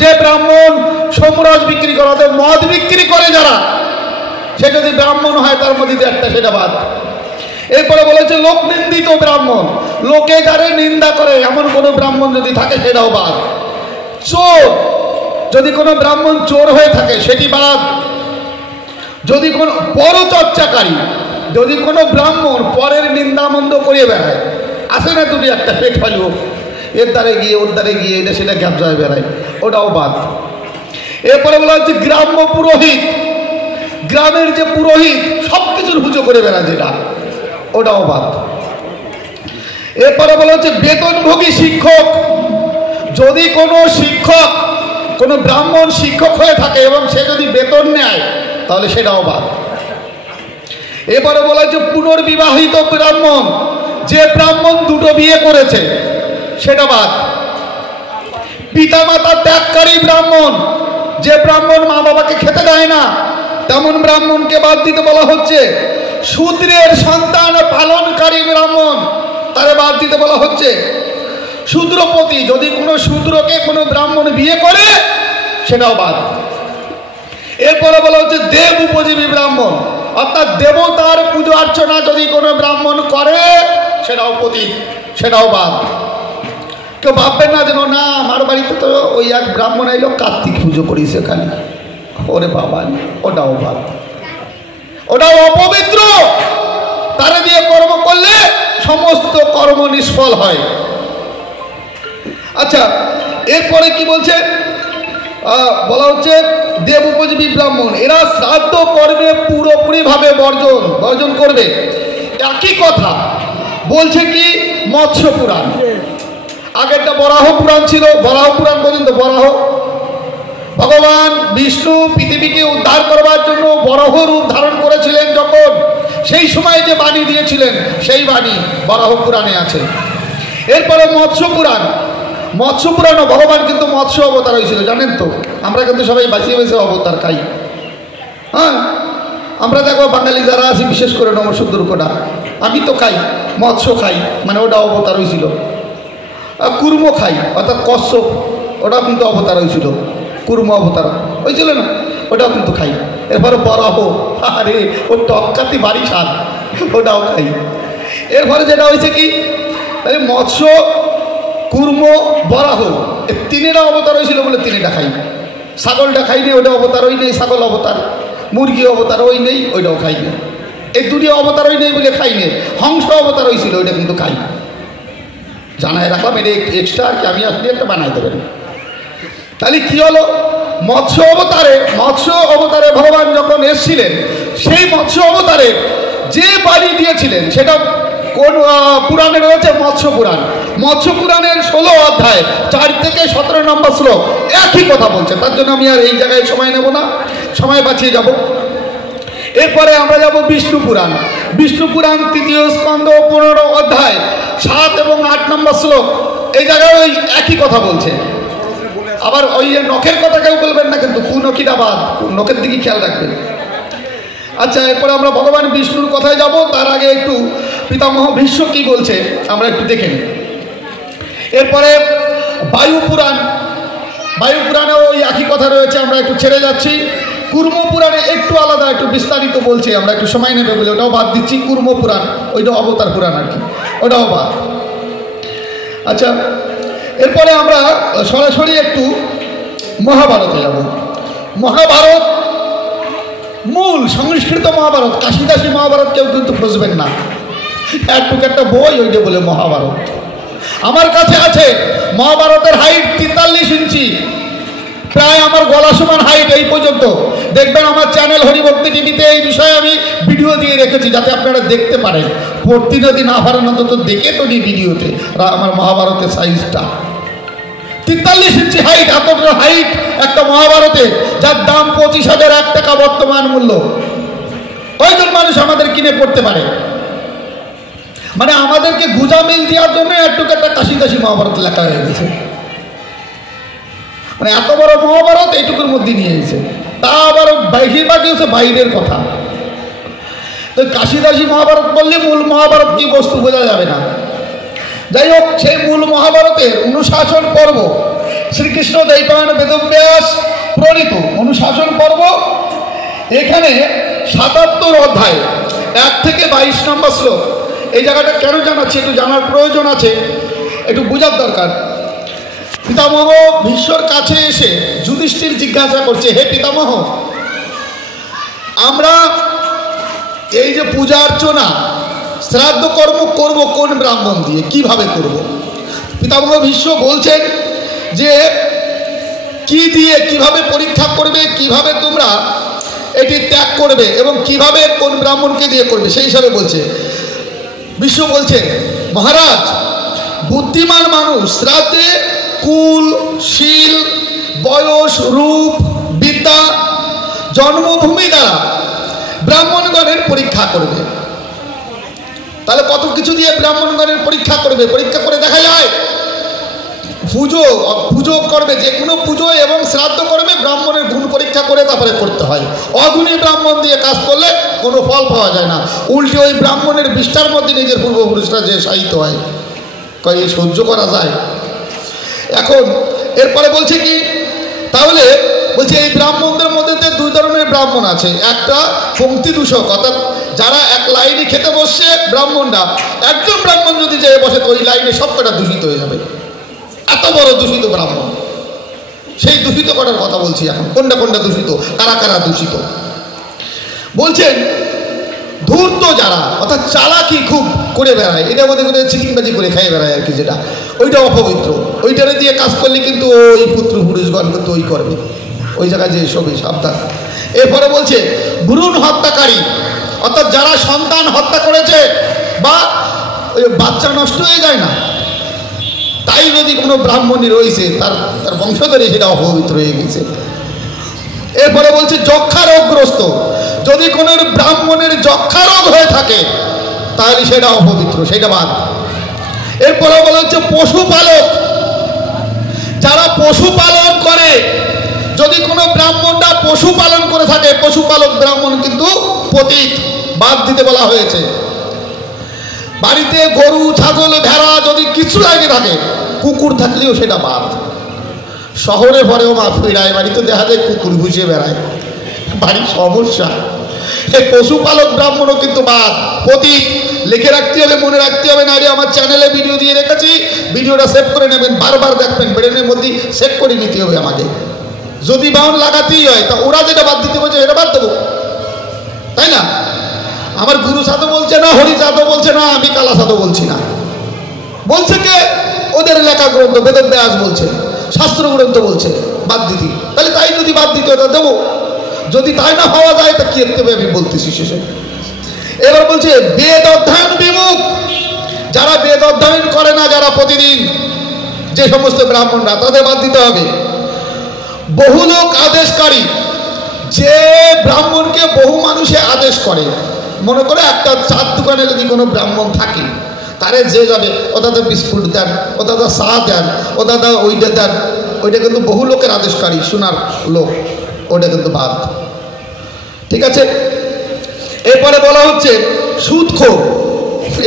যে ব্রাহ্মণ সোমরস বিক্রি করে, অর্থাৎ মদ বিক্রি করে যারা, সে যদি ব্রাহ্মণ হয় তার মধ্যে একটা, সেটা বাদ। এরপরে বলেছে লোক নিন্দিত ব্রাহ্মণ, লোকে যারে নিন্দা করে এমন কোনো ব্রাহ্মণ যদি থাকে সেটাও বাদ। চোর, যদি কোনো ব্রাহ্মণ চোর হয়ে থাকে সেটি বাদ। যদি কোনো পরচর্চাকারী, যদি কোনো ব্রাহ্মণ পরের নিন্দা মন্দ করিয়ে বেড়ায়, আসে না তুমি একটা পেট ফালিও, এর দ্বারে গিয়ে ওর দ্বারে গিয়ে এটা সেটা গ্যাপজায় বেড়ায়, ওটাও বাদ। এরপরে বলা হচ্ছে গ্রাম্য পুরোহিত, গ্রামের যে পুরোহিত সব কিছুর পুজো করে বেড়ায় যেটা, ওটাও বাদ। এরপরে বলা হচ্ছে বেতনভোগী শিক্ষক, যদি কোনো শিক্ষক, কোনো ব্রাহ্মণ শিক্ষক হয়ে থাকে এবং সে যদি বেতন নেয় তাহলে সেটাও বাদ। এরপরে বলা হচ্ছে পুনর্বিবাহিত ব্রাহ্মণ, যে ব্রাহ্মণ দুটো বিয়ে করেছে সেটা বাদ। পিতামাতা ত্যাগকারী ব্রাহ্মণ, যে ব্রাহ্মণ মা বাবাকে খেতে দেয় না, তেমন ব্রাহ্মণকে বাদ দিতে বলা হচ্ছে। শূদ্রের সন্তান পালনকারী ব্রাহ্মণ, তারে বাদ দিতে বলা হচ্ছে। শূদ্রপতি, যদি কোনো শূদ্রকে কোনো ব্রাহ্মণ বিয়ে করে সেটাও বাদ। এরপরে বলা হচ্ছে দেব উপজীবী ব্রাহ্মণ, অর্থাৎ দেবতার পুজো অর্চনা যদি কোনো ব্রাহ্মণ করে সেটাও পতি, সেটাও বাদ। কেউ ভাববেন না যেন না আমার বাড়িতে তো ওই এক ব্রাহ্মণ এলো কার্তিক পুজো করিস এখানে, ওরে বাবা, ওটাও বাদ, ওটাও অপবিত্র। তারা দিয়ে কর্ম করলে সমস্ত কর্ম নিষ্ফল হয়। আচ্ছা, এরপরে কি বলছে? বলা হচ্ছে দেব উপজীবী ব্রাহ্মণ, এরা শ্রাদ্ধ কর্মে পুরোপুরিভাবে বর্জন করবে। একই কথা বলছে কি মৎস্য পুরাণ, আগেরটা বরাহ পুরাণ ছিল, বরাহ পুরাণ পর্যন্ত। বরাহ ভগবান বিষ্ণু পৃথিবীকে উদ্ধার করবার জন্য বরাহ রূপ ধারণ করেছিলেন যখন, সেই সময় যে বাণী দিয়েছিলেন সেই বাণী বরাহ পুরাণে আছে। এরপরে মৎস্য পুরাণ, মৎস্য পুরাণও ভগবান কিন্তু মৎস্য অবতার হয়েছিল, জানেন তো? আমরা কিন্তু সবাই বাঁচিয়ে বেঁচে অবতার খাই। হ্যাঁ, আমরা দেখো বাঙালি যারা আছি, বিশেষ করে নমঃশূদ্র কোটা, আমি তো খাই, মৎস্য খাই, মানে ওটা অবতার হয়েছিল। কুর্ম খাই, অর্থাৎ কশ্যপ, ওটাও কিন্তু অবতার হয়েছিল, কুর্ম অবতার হয়েছিল না, ওটাও কিন্তু খাই। এরপরে বরাহ, আরে ও টক্কাতি বাড়ি স্বাদ, ওটাও খাই। এরপরে যেটা হয়েছে কি, মৎস্য কুর্ম, বরাহ, এই তিনেরা অবতার হয়েছিল বলে তিনেটা খাই। ছাগলটা খাইনি, ওইটা অবতার ওই নেই, ছাগল অবতার। মুরগি অবতার ওই নেই, ওইটাও খাইনি। এই দুটি অবতার ওই নেই বলে খাইনি। হংস অবতার হয়েছিল, ওইটা কিন্তু খাই। জানাই রাখলাম, এটা এক্সট্রা আর কি, আমি আসলে একটা বানাই দেবেন। তাহলে কি হলো, মৎস্য অবতারে ভগবান যখন এসেছিলেন, সেই মৎস্য অবতারে যে বাড়ি দিয়েছিলেন সেটা কোন পুরাণে রয়েছে? মৎস্য পুরাণ। মৎস্য পুরাণের 16 অধ্যায় 4 থেকে 17 নম্বর শ্লোক একই কথা বলছে। তার জন্য আমি আর এই জায়গায় সময় নেব না, সময় বাঁচিয়ে যাব। এরপরে আমরা যাব বিষ্ণু পুরাণ। বিষ্ণু পুরাণ 3য় স্কন্ধ 15 অধ্যায় 7 এবং 8 নম্বর শ্লোক, এই জায়গায় ওই একই কথা বলছে। আবার ওই নখের কথা কেউ বলবেন না কিন্তু, কুনকিটা বাদ, নখের দিকে খেয়াল রাখবেন। আচ্ছা, এরপরে আমরা ভগবান বিষ্ণুর কথায় যাব। তার আগে একটু পিতামহ ভীষ্ম কি বলছে আমরা একটু দেখে নিই। এরপরে বায়ু পুরাণ, বায়ু পুরাণেও ওই একই কথা রয়েছে, আমরা একটু ছেড়ে যাচ্ছি। কুর্ম পুরাণে একটু আলাদা, একটু বিস্তারিত বলছে, আমরা একটু সময় নেবে বলে ওটাও বাদ দিচ্ছি। কুর্ম পুরাণ ওইটা অবতার পুরাণ আর কি, ওটাও বাদ। আচ্ছা, এরপরে আমরা সরাসরি একটু মহাভারতে যাব। মহাভারত মূল সংস্কৃত মহাভারত, কাশিদাসী মহাভারত কেউ কিন্তু খুঁজবেন না, একটা বই, ওইটা বলে মহাভারত। আমার কাছে আছে মহাভারতের হাইট 43 ইঞ্চি, প্রায় আমার গলা সমান হাইট এই পর্যন্ত। দেখবেন আমার চ্যানেল হরিভক্তি টিভিতে এই বিষয়ে আমি ভিডিও দিয়ে রেখেছি, যাতে আপনারা দেখতে পারেন। প্রতিনিধি না পারেন অন্তত দেখে তো নি ভিডিওতে আমার মহাভারতের সাইজটা 43 ইঞ্চি হাইট। এতটা হাইট একটা মহাভারতে, যার দাম 25,001 টাকা বর্তমান মূল্য। কয়জন মানুষ আমাদের কিনে পড়তে পারে? মানে আমাদেরকে গুজা মিল দেওয়ার জন্য একটু একটা কাশিদাসী মহাভারত লেখা হয়ে গেছে। মানে এত বড় মহাভারত এইটুকুর মধ্যে নিয়ে এসেছে, তা আবার বেশিরভাগই হচ্ছে বাইরের কথা। তো কাশিদাসী মহাভারত বললে মূল মহাভারত কি বস্তু বোঝা যাবে না। যাই হোক, সেই মূল মহাভারতের অনুশাসন পর্ব, শ্রীকৃষ্ণ দৈপায়ন বেদব্যাস প্রণীত অনুশাসন পর্ব, এখানে 77 অধ্যায় 1 থেকে 22 নম্বর শ্লোক। এই জায়গাটা কেন জানাচ্ছি, একটু জানার প্রয়োজন আছে, একটু বোঝার দরকার। পিতামহ ভীষ্মর কাছে এসে যুধিষ্ঠির জিজ্ঞাসা করছে, হে পিতামহ, আমরা এই যে পূজা অর্চনা শ্রাদ্ধ কর্ম করব কোন ব্রাহ্মণ দিয়ে, কিভাবে করব? পিতামহ ভীষ্ম বলছেন যে কি দিয়ে, কিভাবে পরীক্ষা করবে, কিভাবে তোমরা এটি ত্যাগ করবে এবং কিভাবে কোন ব্রাহ্মণকে দিয়ে করবে, সেই হিসাবে বলছে। ভীষ্ম বলছেন, মহারাজ, বুদ্ধিমান মানুষ শ্রাদ্ধে কুল, শীল, বয়স, রূপ, বিদ্যা, জন্মভূমি দ্বারা ব্রাহ্মণগণের পরীক্ষা করবে। তাহলে কত কিছু দিয়ে ব্রাহ্মণগণের পরীক্ষা করবে, পরীক্ষা করে দেখা যায়। পুজো করবে, যে কোনো পুজো এবং শ্রাদ্ধ করবে, ব্রাহ্মণের গুণ পরীক্ষা করে তারপরে করতে হয়। অগুণী ব্রাহ্মণ দিয়ে কাজ করলে কোনো ফল পাওয়া যায় না, উল্টে ওই ব্রাহ্মণের বিষ্ঠার মধ্যে নিজের পূর্বপুরুষরা যে সাহিত্য হয়, কয় সহ্য করা যায়। এখন এরপরে বলছে কি, তাহলে বলছে এই ব্রাহ্মণদের মধ্যে 2 ধরনের ব্রাহ্মণ আছে। একটা পঙ্ক্তি দূষক, অর্থাৎ যারা এক লাইনে খেতে বসছে ব্রাহ্মণরা, একজন ব্রাহ্মণ যদি যেয়ে বসে তো ওই লাইনে সব কটা দূষিত হয়ে যাবে, এত বড় দূষিত ব্রাহ্মণ। সেই দূষিত করার কথা বলছি এখন, কোনটা কোনটা দূষিত, কারা কারা দূষিত। বলছেন ধূর্ত যারা, অর্থাৎ চালাকি খুব করে বেড়ায়, এটা মধ্যে করে চিটিংবাজি করে খাই বেড়ায় আর কি, যেটা ওইটা অপবিত্র। ওইটারে দিয়ে কাজ করলে কিন্তু ওই পুত্র পুরুষগণ কিন্তু ওই করবে, ওই জায়গায় যে সবই সাবধান। এরপরে বলছে ভ্রূণ হত্যাকারী, অর্থাৎ যারা সন্তান হত্যা করেছে বা ওই বাচ্চা নষ্ট হয়ে যায় না, তাই যদি কোনো ব্রাহ্মণী রয়েছে তার বংশধরে সেটা অপবিত্র হয়ে গেছে। এরপরে বলছে যক্ষা রোগগ্রস্ত, যদি কোনো ব্রাহ্মণের যক্ষা রোগ হয়ে থাকে তাহলে সেটা অপবিত্র, সেটা বাদ। এরপরে বলা হচ্ছে পশুপালক, যারা পশুপালন করে, যদি কোনো ব্রাহ্মণরা পশুপালন করে থাকে, পশুপালক ব্রাহ্মণ কিন্তু পতিত, বাদ দিতে বলা হয়েছে। বাড়িতে গরু, ছাগল, ভেড়া যদি কিছু লাগে থাকে, কুকুর থাকলেও সেটা বাদ। শহরে পরেও মা ফিরায়, বাড়িতে দেখা যায় কুকুর ঘুষে বেড়ায়, বাড়ির সমস্যা। এই পশুপালক ব্রাহ্মণও কিন্তু বাদ, প্রতীক। লিখে রাখতে হবে, মনে রাখতে হবে। নাহলে আমার চ্যানেলে ভিডিও দিয়ে রেখেছি, ভিডিওটা সেভ করে নেবেন, বারবার দেখবেন, ব্রেনের মধ্যে সেভ করে নিতে হবে আমাকে। যদি বাউন লাগাতেই হয় তা ওরা যেটা বাদ দিতে বলছে এটা বাদ দেবো, তাই না? আমার গুরু সাধু বলছে না, হরি সাধু বলছে না, আমি কালা সাধু বলছি না, বলছে কে? ওদের লেখা গ্রন্থ বেদের ব্যাস বলছে, শাস্ত্র গ্রন্থ বলছে বাদ দিতি। তাহলে তাই যদি বাদ দিতে ওটা দেবো, যদি তাই না পাওয়া যায় তা কি হবে আমি বলতেছি শেষে। এবার বলছে বেদ অধ্যয়ন বিমুখ, যারা বেদ অধ্যয়ন করে না, যারা প্রতিদিন, যে সমস্ত ব্রাহ্মণরা, তাদের বাদ দিতে হবে। বহু লোক আদেশকারী, যে ব্রাহ্মণকে বহু মানুষে আদেশ করে, মনে করে একটা চার দোকানে যদি কোনো ব্রাহ্মণ থাকে, তারে যে যাবে ও দাদা বিস্কুট দেন, ও দাদা চা দেন, ও দাদা ওইটা দেন, ওইটা কিন্তু বহু লোকের আদেশকারী, শোনার লোক, ওটা কিন্তু বাদ। ঠিক আছে? এরপরে বলা হচ্ছে সুদখোর,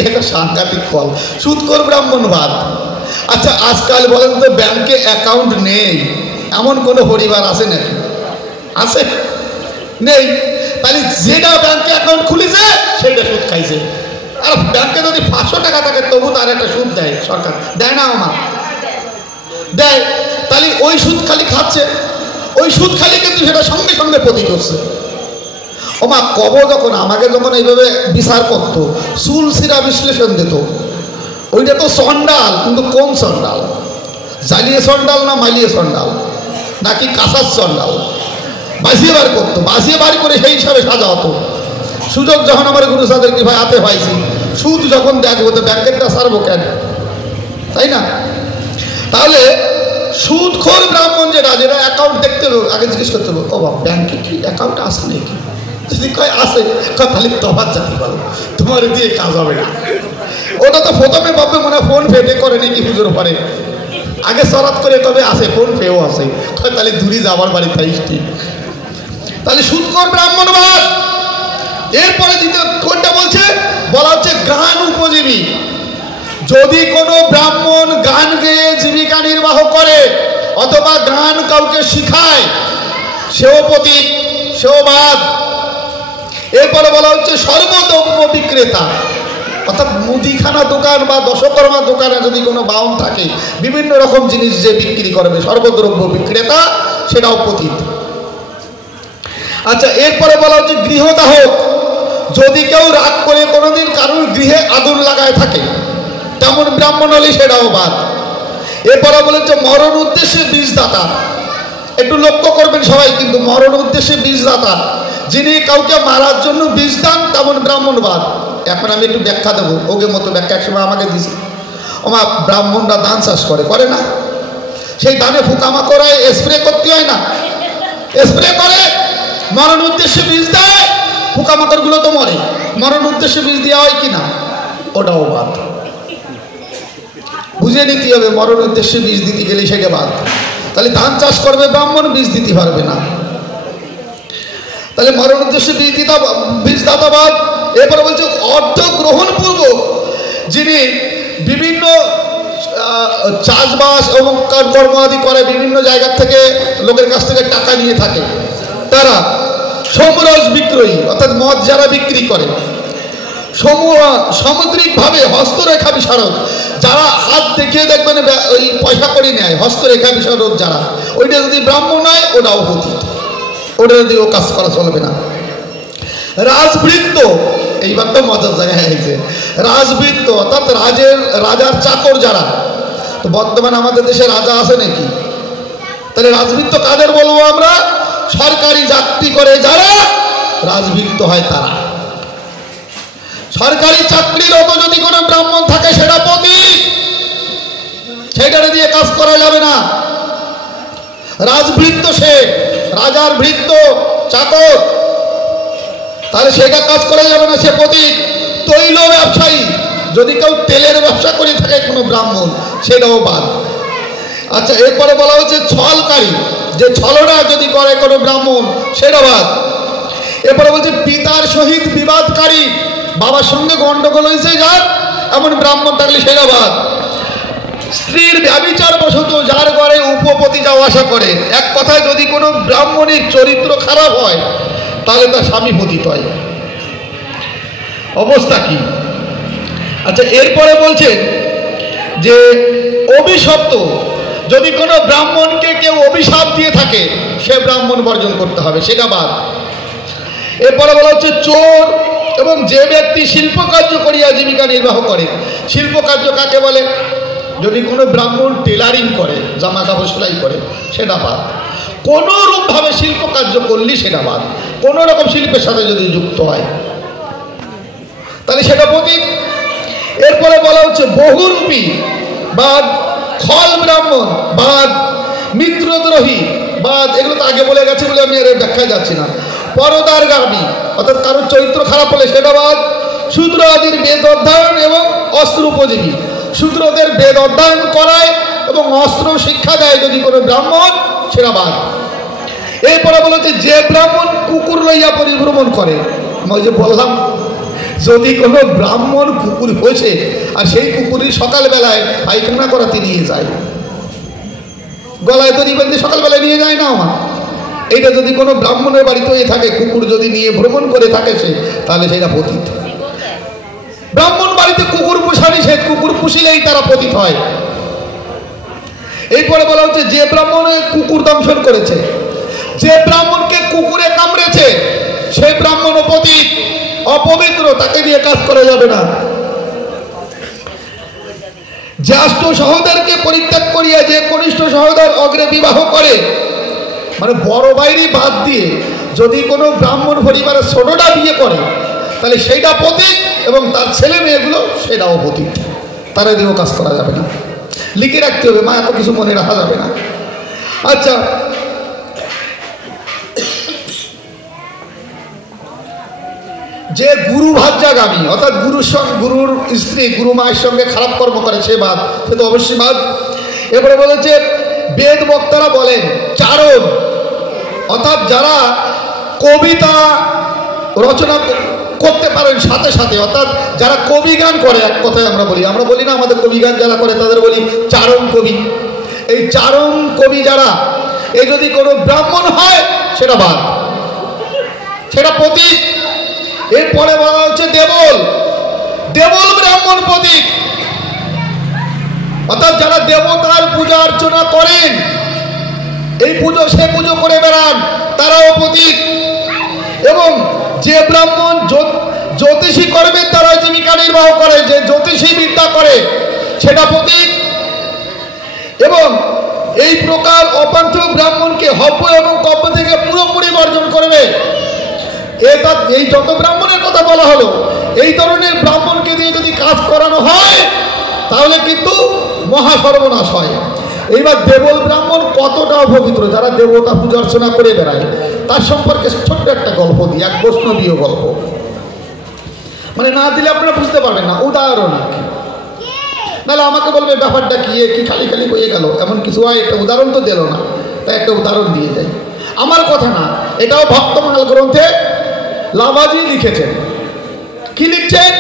এটা সাংঘাতিক ফল, সুদখোর ব্রাহ্মণ বাদ। আচ্ছা আজকাল বলেন তো ব্যাংকে অ্যাকাউন্ট নেই এমন কোনো পরিবার আছে নাকি? আছে? নেই। তাহলে যেটা ব্যাংকে অ্যাকাউন্ট খুলেছে সেটা সুদ খাইছে। আর ব্যাংকে যদি 500 টাকা থাকে তবু তার একটা সুদ দেয় সরকার, দেয় না? আমার দেয়। তাহলে ওই সুদ খালি খাচ্ছে, ওই সুদ খালি কিন্তু সেটা সঙ্গে সঙ্গে প্রতীক হচ্ছে। ওমা কব যখন আমাকে যখন এইভাবে বিচার করতো, চুল সিরা বিশ্লেষণ দিত, ওইটা তো সন্ডাল, কিন্তু কোন সন্ডাল? জ্বালিয়ে সন্ডাল না মালিয়ে সন্ডাল নাকি কাঁচার সন্ডাল? বাঁচিয়ে বার করতো, বাঁচিয়ে বার করে সেই হিসাবে সাজা হতো। সুযোগ যখন আমার গুরু সাদের কি ভাই হাতে পাইছি, সুদ যখন দেখবো তো ব্যাংকেরটা সারবো কেন, তাই না? তাহলে সুদখোর ব্রাহ্মণ যেটা, যেটা অ্যাকাউন্ট দেখতে হবে, আগে জিজ্ঞেস করতে হবে, ও বাবা ব্যাংকে কি অ্যাকাউন্ট আছে নাকি? যদি কয় আছে, তাহলে তফাৎ জাতি বলো, তোমার দিয়ে কাজ হবে না। ওটা তো প্রথমে ভাববে মনে ফোন পে করে নাকি পুজোর পরে, আগে সরাত করে তবে আছে, ফোন পেও আছে, তাহলে দূরে যাবার বাড়ি থাইস ঠিক। তাহলে সুদখোর ব্রাহ্মণবাদ। এরপরে দ্বিতীয় কোনটা বলছে? বলা হচ্ছে গান উপজীবী। যদি কোনো ব্রাহ্মণ গান গেয়ে জীবিকা নির্বাহ করে অথবা গান কাউকে শিখায়, সেও প্রতীক, সেও বাদ। এরপরে বলা হচ্ছে সর্বদ্রব্য বিক্রেতা, অর্থাৎ মুদিখানা দোকান বা দশকর্মা দোকানে যদি কোনো বাউন থাকে, বিভিন্ন রকম জিনিস যে বিক্রি করবে, সর্বদ্রব্য বিক্রেতা, সেটাও প্রতীক। আচ্ছা এরপরে বলা হচ্ছে গৃহদাহক, যদি কেউ রাগ করে কোনোদিন কারোর গৃহে আগুন লাগায় থাকে, তেমন ব্রাহ্মণ হলে সেটাও বাদ। এরপরে বলেছে মরণ উদ্দেশ্যে বীজদাতা, একটু লক্ষ্য করবেন সবাই, কিন্তু মরণ উদ্দেশ্যে বীজদাতা, যিনি কাউকে মারার জন্য বীজ দান, তেমন ব্রাহ্মণ বাদ। এখন আমি একটু ব্যাখ্যা দেবো, ওকে মতো ব্যাখ্যা একসময় আমাকে দিয়েছি। আমার ব্রাহ্মণরা ধান চাষ করে না? সেই ধানে পোকামাকড়ায় স্প্রে করতে হয় না? স্প্রে করে, মরণ উদ্দেশ্যে বীজ দেয়, পোকামাকড়গুলো তো মরে, মরণ উদ্দেশ্যে বীজ দেওয়া হয় কি না? ওটাও বাদ। বুঝে নিতে হবে, মরণ উদ্দেশ্যে বীজ দিতে গেলে সেটা বাদ। তাহলে ধান চাষ করবে ব্রাহ্মণ, বীজ দিতে পারবে না, তাহলে মরণ উদ্দেশ্যে বীজদাতা বাদ। এরপরে বলছে অর্থ গ্রহণ পূর্বক, যিনি বিভিন্ন চাষবাস এবং কর্ম আদি করে, বিভিন্ন জায়গা থেকে লোকের কাছ থেকে টাকা নিয়ে থাকে, তারা সমরস বিক্রয়ী, অর্থাৎ মদ যারা বিক্রি করে, সামগ্রিকভাবে হস্তরেখা বিশারদ, যারা হাত দেখিয়ে দেখবেন ওই পয়সা করে নেয়, হস্তরেখা বিশারদ যারা, ওইটা যদি ব্রাহ্মণ হয় ওটাও পতিত, ওটা যদি ও কাজ করা চলবে না। রাজবৃত্ত, এইবার তো মজার জায়গায় হয়েছে, রাজবৃত্ত অর্থাৎ রাজার চাকর যারা, তো বর্তমানে আমাদের দেশে রাজা আছে নাকি? তাহলে রাজবৃত্ত কাদের বলবো আমরা? সরকারি চাকরি করে যারা রাজবৃত্ত হয় তারা। সরকারি চাকরিরত যদি কোনো ব্রাহ্মণ থাকে সেটা পতিত, সেটারে দিয়ে কাজ করা যাবে না। রাজবৃত্ত সে, রাজার ভৃত্য চাকর, তাহলে সেটা কাজ করা যাবে না, সে পতিত। তৈল ব্যবসায়ী, যদি কেউ তেলের ব্যবসা করে থাকে কোনো ব্রাহ্মণ, সেটাও বাদ। আচ্ছা এরপরে বলা হচ্ছে ছলকারী, যে ছলনা যদি করে কোনো ব্রাহ্মণ, সেটা বাদ। এরপরে বলছে পিতার সহিত বিবাদকারী, বাবার সঙ্গে গন্ডগোল হয়েছে যার, এমন ব্রাহ্মণ থাকলে সেটা বাদ। স্ত্রীর ব্যভিচার বশত যার ঘরে উপপতি যাওয়া আসা করে, এক কথায় যদি কোনো ব্রাহ্মণীর চরিত্র খারাপ হয়, তাহলে তার স্বামী পতিত হয়। অবস্থা কি? আচ্ছা, এরপরে বলছেন যে অভিশপ্ত, যদি কোনো ব্রাহ্মণকে কেউ অভিশাপ দিয়ে থাকে সে ব্রাহ্মণ বর্জন করতে হবে, সেটা বাদ। এরপরে বলা হচ্ছে চোর এবং যে ব্যক্তি শিল্পকার্য করিয়া জীবিকা নির্বাহ করে। শিল্পকার্য কাকে বলে? যদি কোনো ব্রাহ্মণ টেলারিং করে, জামা কাপড় সেলাই করে, সেটা বাদ। কোনো রূপভাবে শিল্পকার্য করলি সেটা বাদ। কোনো রকম শিল্পের সাথে যদি যুক্ত হয় তাহলে সেটা পতিত। এরপরে বলা হচ্ছে বহুরূপী বা খল ব্রাহ্মণ বা মিত্রদ্রোহী বা এগুলো তো আগে বলে গেছে বলে আমি এর ব্যাখ্যায় যাচ্ছি না। পরদারগামী, অর্থাৎ কারোর চরিত্র খারাপ হলে সেটা বাদ। শূদ্র আদির বেদ অধ্যয়ন এবং অস্ত্র উপযোগী, শূদ্রদের বেদ অধ্যয়ন করায় এবং অস্ত্র শিক্ষা দেয় যদি কোনো ব্রাহ্মণ, সেটা বাদ। এরপরে বলা হচ্ছে যে ব্রাহ্মণ কুকুর লইয়া পরিভ্রমণ করে। আমি যে বললাম, যদি কোনো ব্রাহ্মণ কুকুর হয়েছে আর সেই কুকুরই সকালবেলায় পায়খানা করাতে নিয়ে যায়, গলায় দড়ি বেঁধে সকালবেলায় নিয়ে যায় না আমার, এইটা যদি কোনো ব্রাহ্মণের বাড়িতে হয়ে থাকে, কুকুর যদি নিয়ে ভ্রমণ করে থাকে সে, তাহলে সেটা পতিত। ব্রাহ্মণ বাড়িতে কুকুর পোষা নিষেধ, কুকুর পুষিলেই তারা পতিত হয়। এরপরে বলা হচ্ছে যে ব্রাহ্মণে কুকুর দংশন করেছে, যে ব্রাহ্মণকে কুকুরে কামড়েছে সেই ব্রাহ্মণ পতিত, অপবিত্র, তাকে দিয়ে কাজ করা যাবে না। জ্যেষ্ঠ সহোদরকে পরিত্যাগ করিয়া যে কনিষ্ঠ সহোদর অগ্রে বিবাহ করে, মানে বড় বাইরে বাদ দিয়ে যদি কোনো ব্রাহ্মণ পরিবারের ছোটটা বিয়ে করে তাহলে সেইটা পতিত, এবং তার ছেলে মেয়েগুলো সেটাও পতিত, তারা দিয়েও কাজ করা যাবে না। লিখে রাখতে হবে, মা, এত কিছু মনে রাখা যাবে না। আচ্ছা, যে গুরু ভাজ্যাগামী, অর্থাৎ গুরুর স্ত্রী গুরু মায়ের সঙ্গে খারাপ কর্ম করে, সে বাদ, সে তো অবশ্যই বাদ। এরপরে বলেছে বেদ বক্তারা বলেন চারণ, অর্থাৎ যারা কবিতা রচনা করতে পারেন সাথে সাথে, অর্থাৎ যারা কবি গান করে, এক কথায় আমরা বলি না আমাদের কবি গান যারা করে তাদের বলি চারণ কবি। এই চারণ কবি যারা, এই যদি কোনো ব্রাহ্মণ হয় সেটা বাদ, সেটা পতিত। এরপরে বলা হচ্ছে দেবল, দেবল ব্রাহ্মণ পতিত, অর্থাৎ যারা দেবতার পূজা অর্চনা করেন, এই পুজো সে পুজো করে বেড়ান, তারাও পতিত। এবং যে ব্রাহ্মণ জ্যোতিষী কর্মের দ্বারা জীবিকা নির্বাহ করে, যে জ্যোতিষী বিদ্যা করে, সেটা পতিত। এবং এই প্রকার অপান্থ ব্রাহ্মণকে হব্য এবং কব্য থেকে পুরোপুরি বর্জন করবে। এই যত ব্রাহ্মণের কথা বলা হলো, এই ধরনের ব্রাহ্মণকে দিয়ে যদি কাজ করানো হয় তাহলে কিন্তু মহা সর্বনাশ হয়। এইবার দেবল ব্রাহ্মণ কতটা অপবিত্র, যারা দেবতা পূজা অর্চনা করে বেড়ায়, তার সম্পর্কে ছোট্ট একটা গল্প দিই, এক বৈষ্ণবীয় গল্প, মানে না দিলে আপনারা বুঝতে পারবেন না, উদাহরণ। নাহলে আমাকে বলবে ব্যাপারটা কি, কি খালি খালি হয়ে গেল, এমন কিছু হয়, একটা উদাহরণ তো দিল না, তাই একটা উদাহরণ দিয়ে যায়। আমার কথা না, এটাও ভক্তমাল গ্রন্থে লাভাজি লিখেছেন। কি লিখছেন?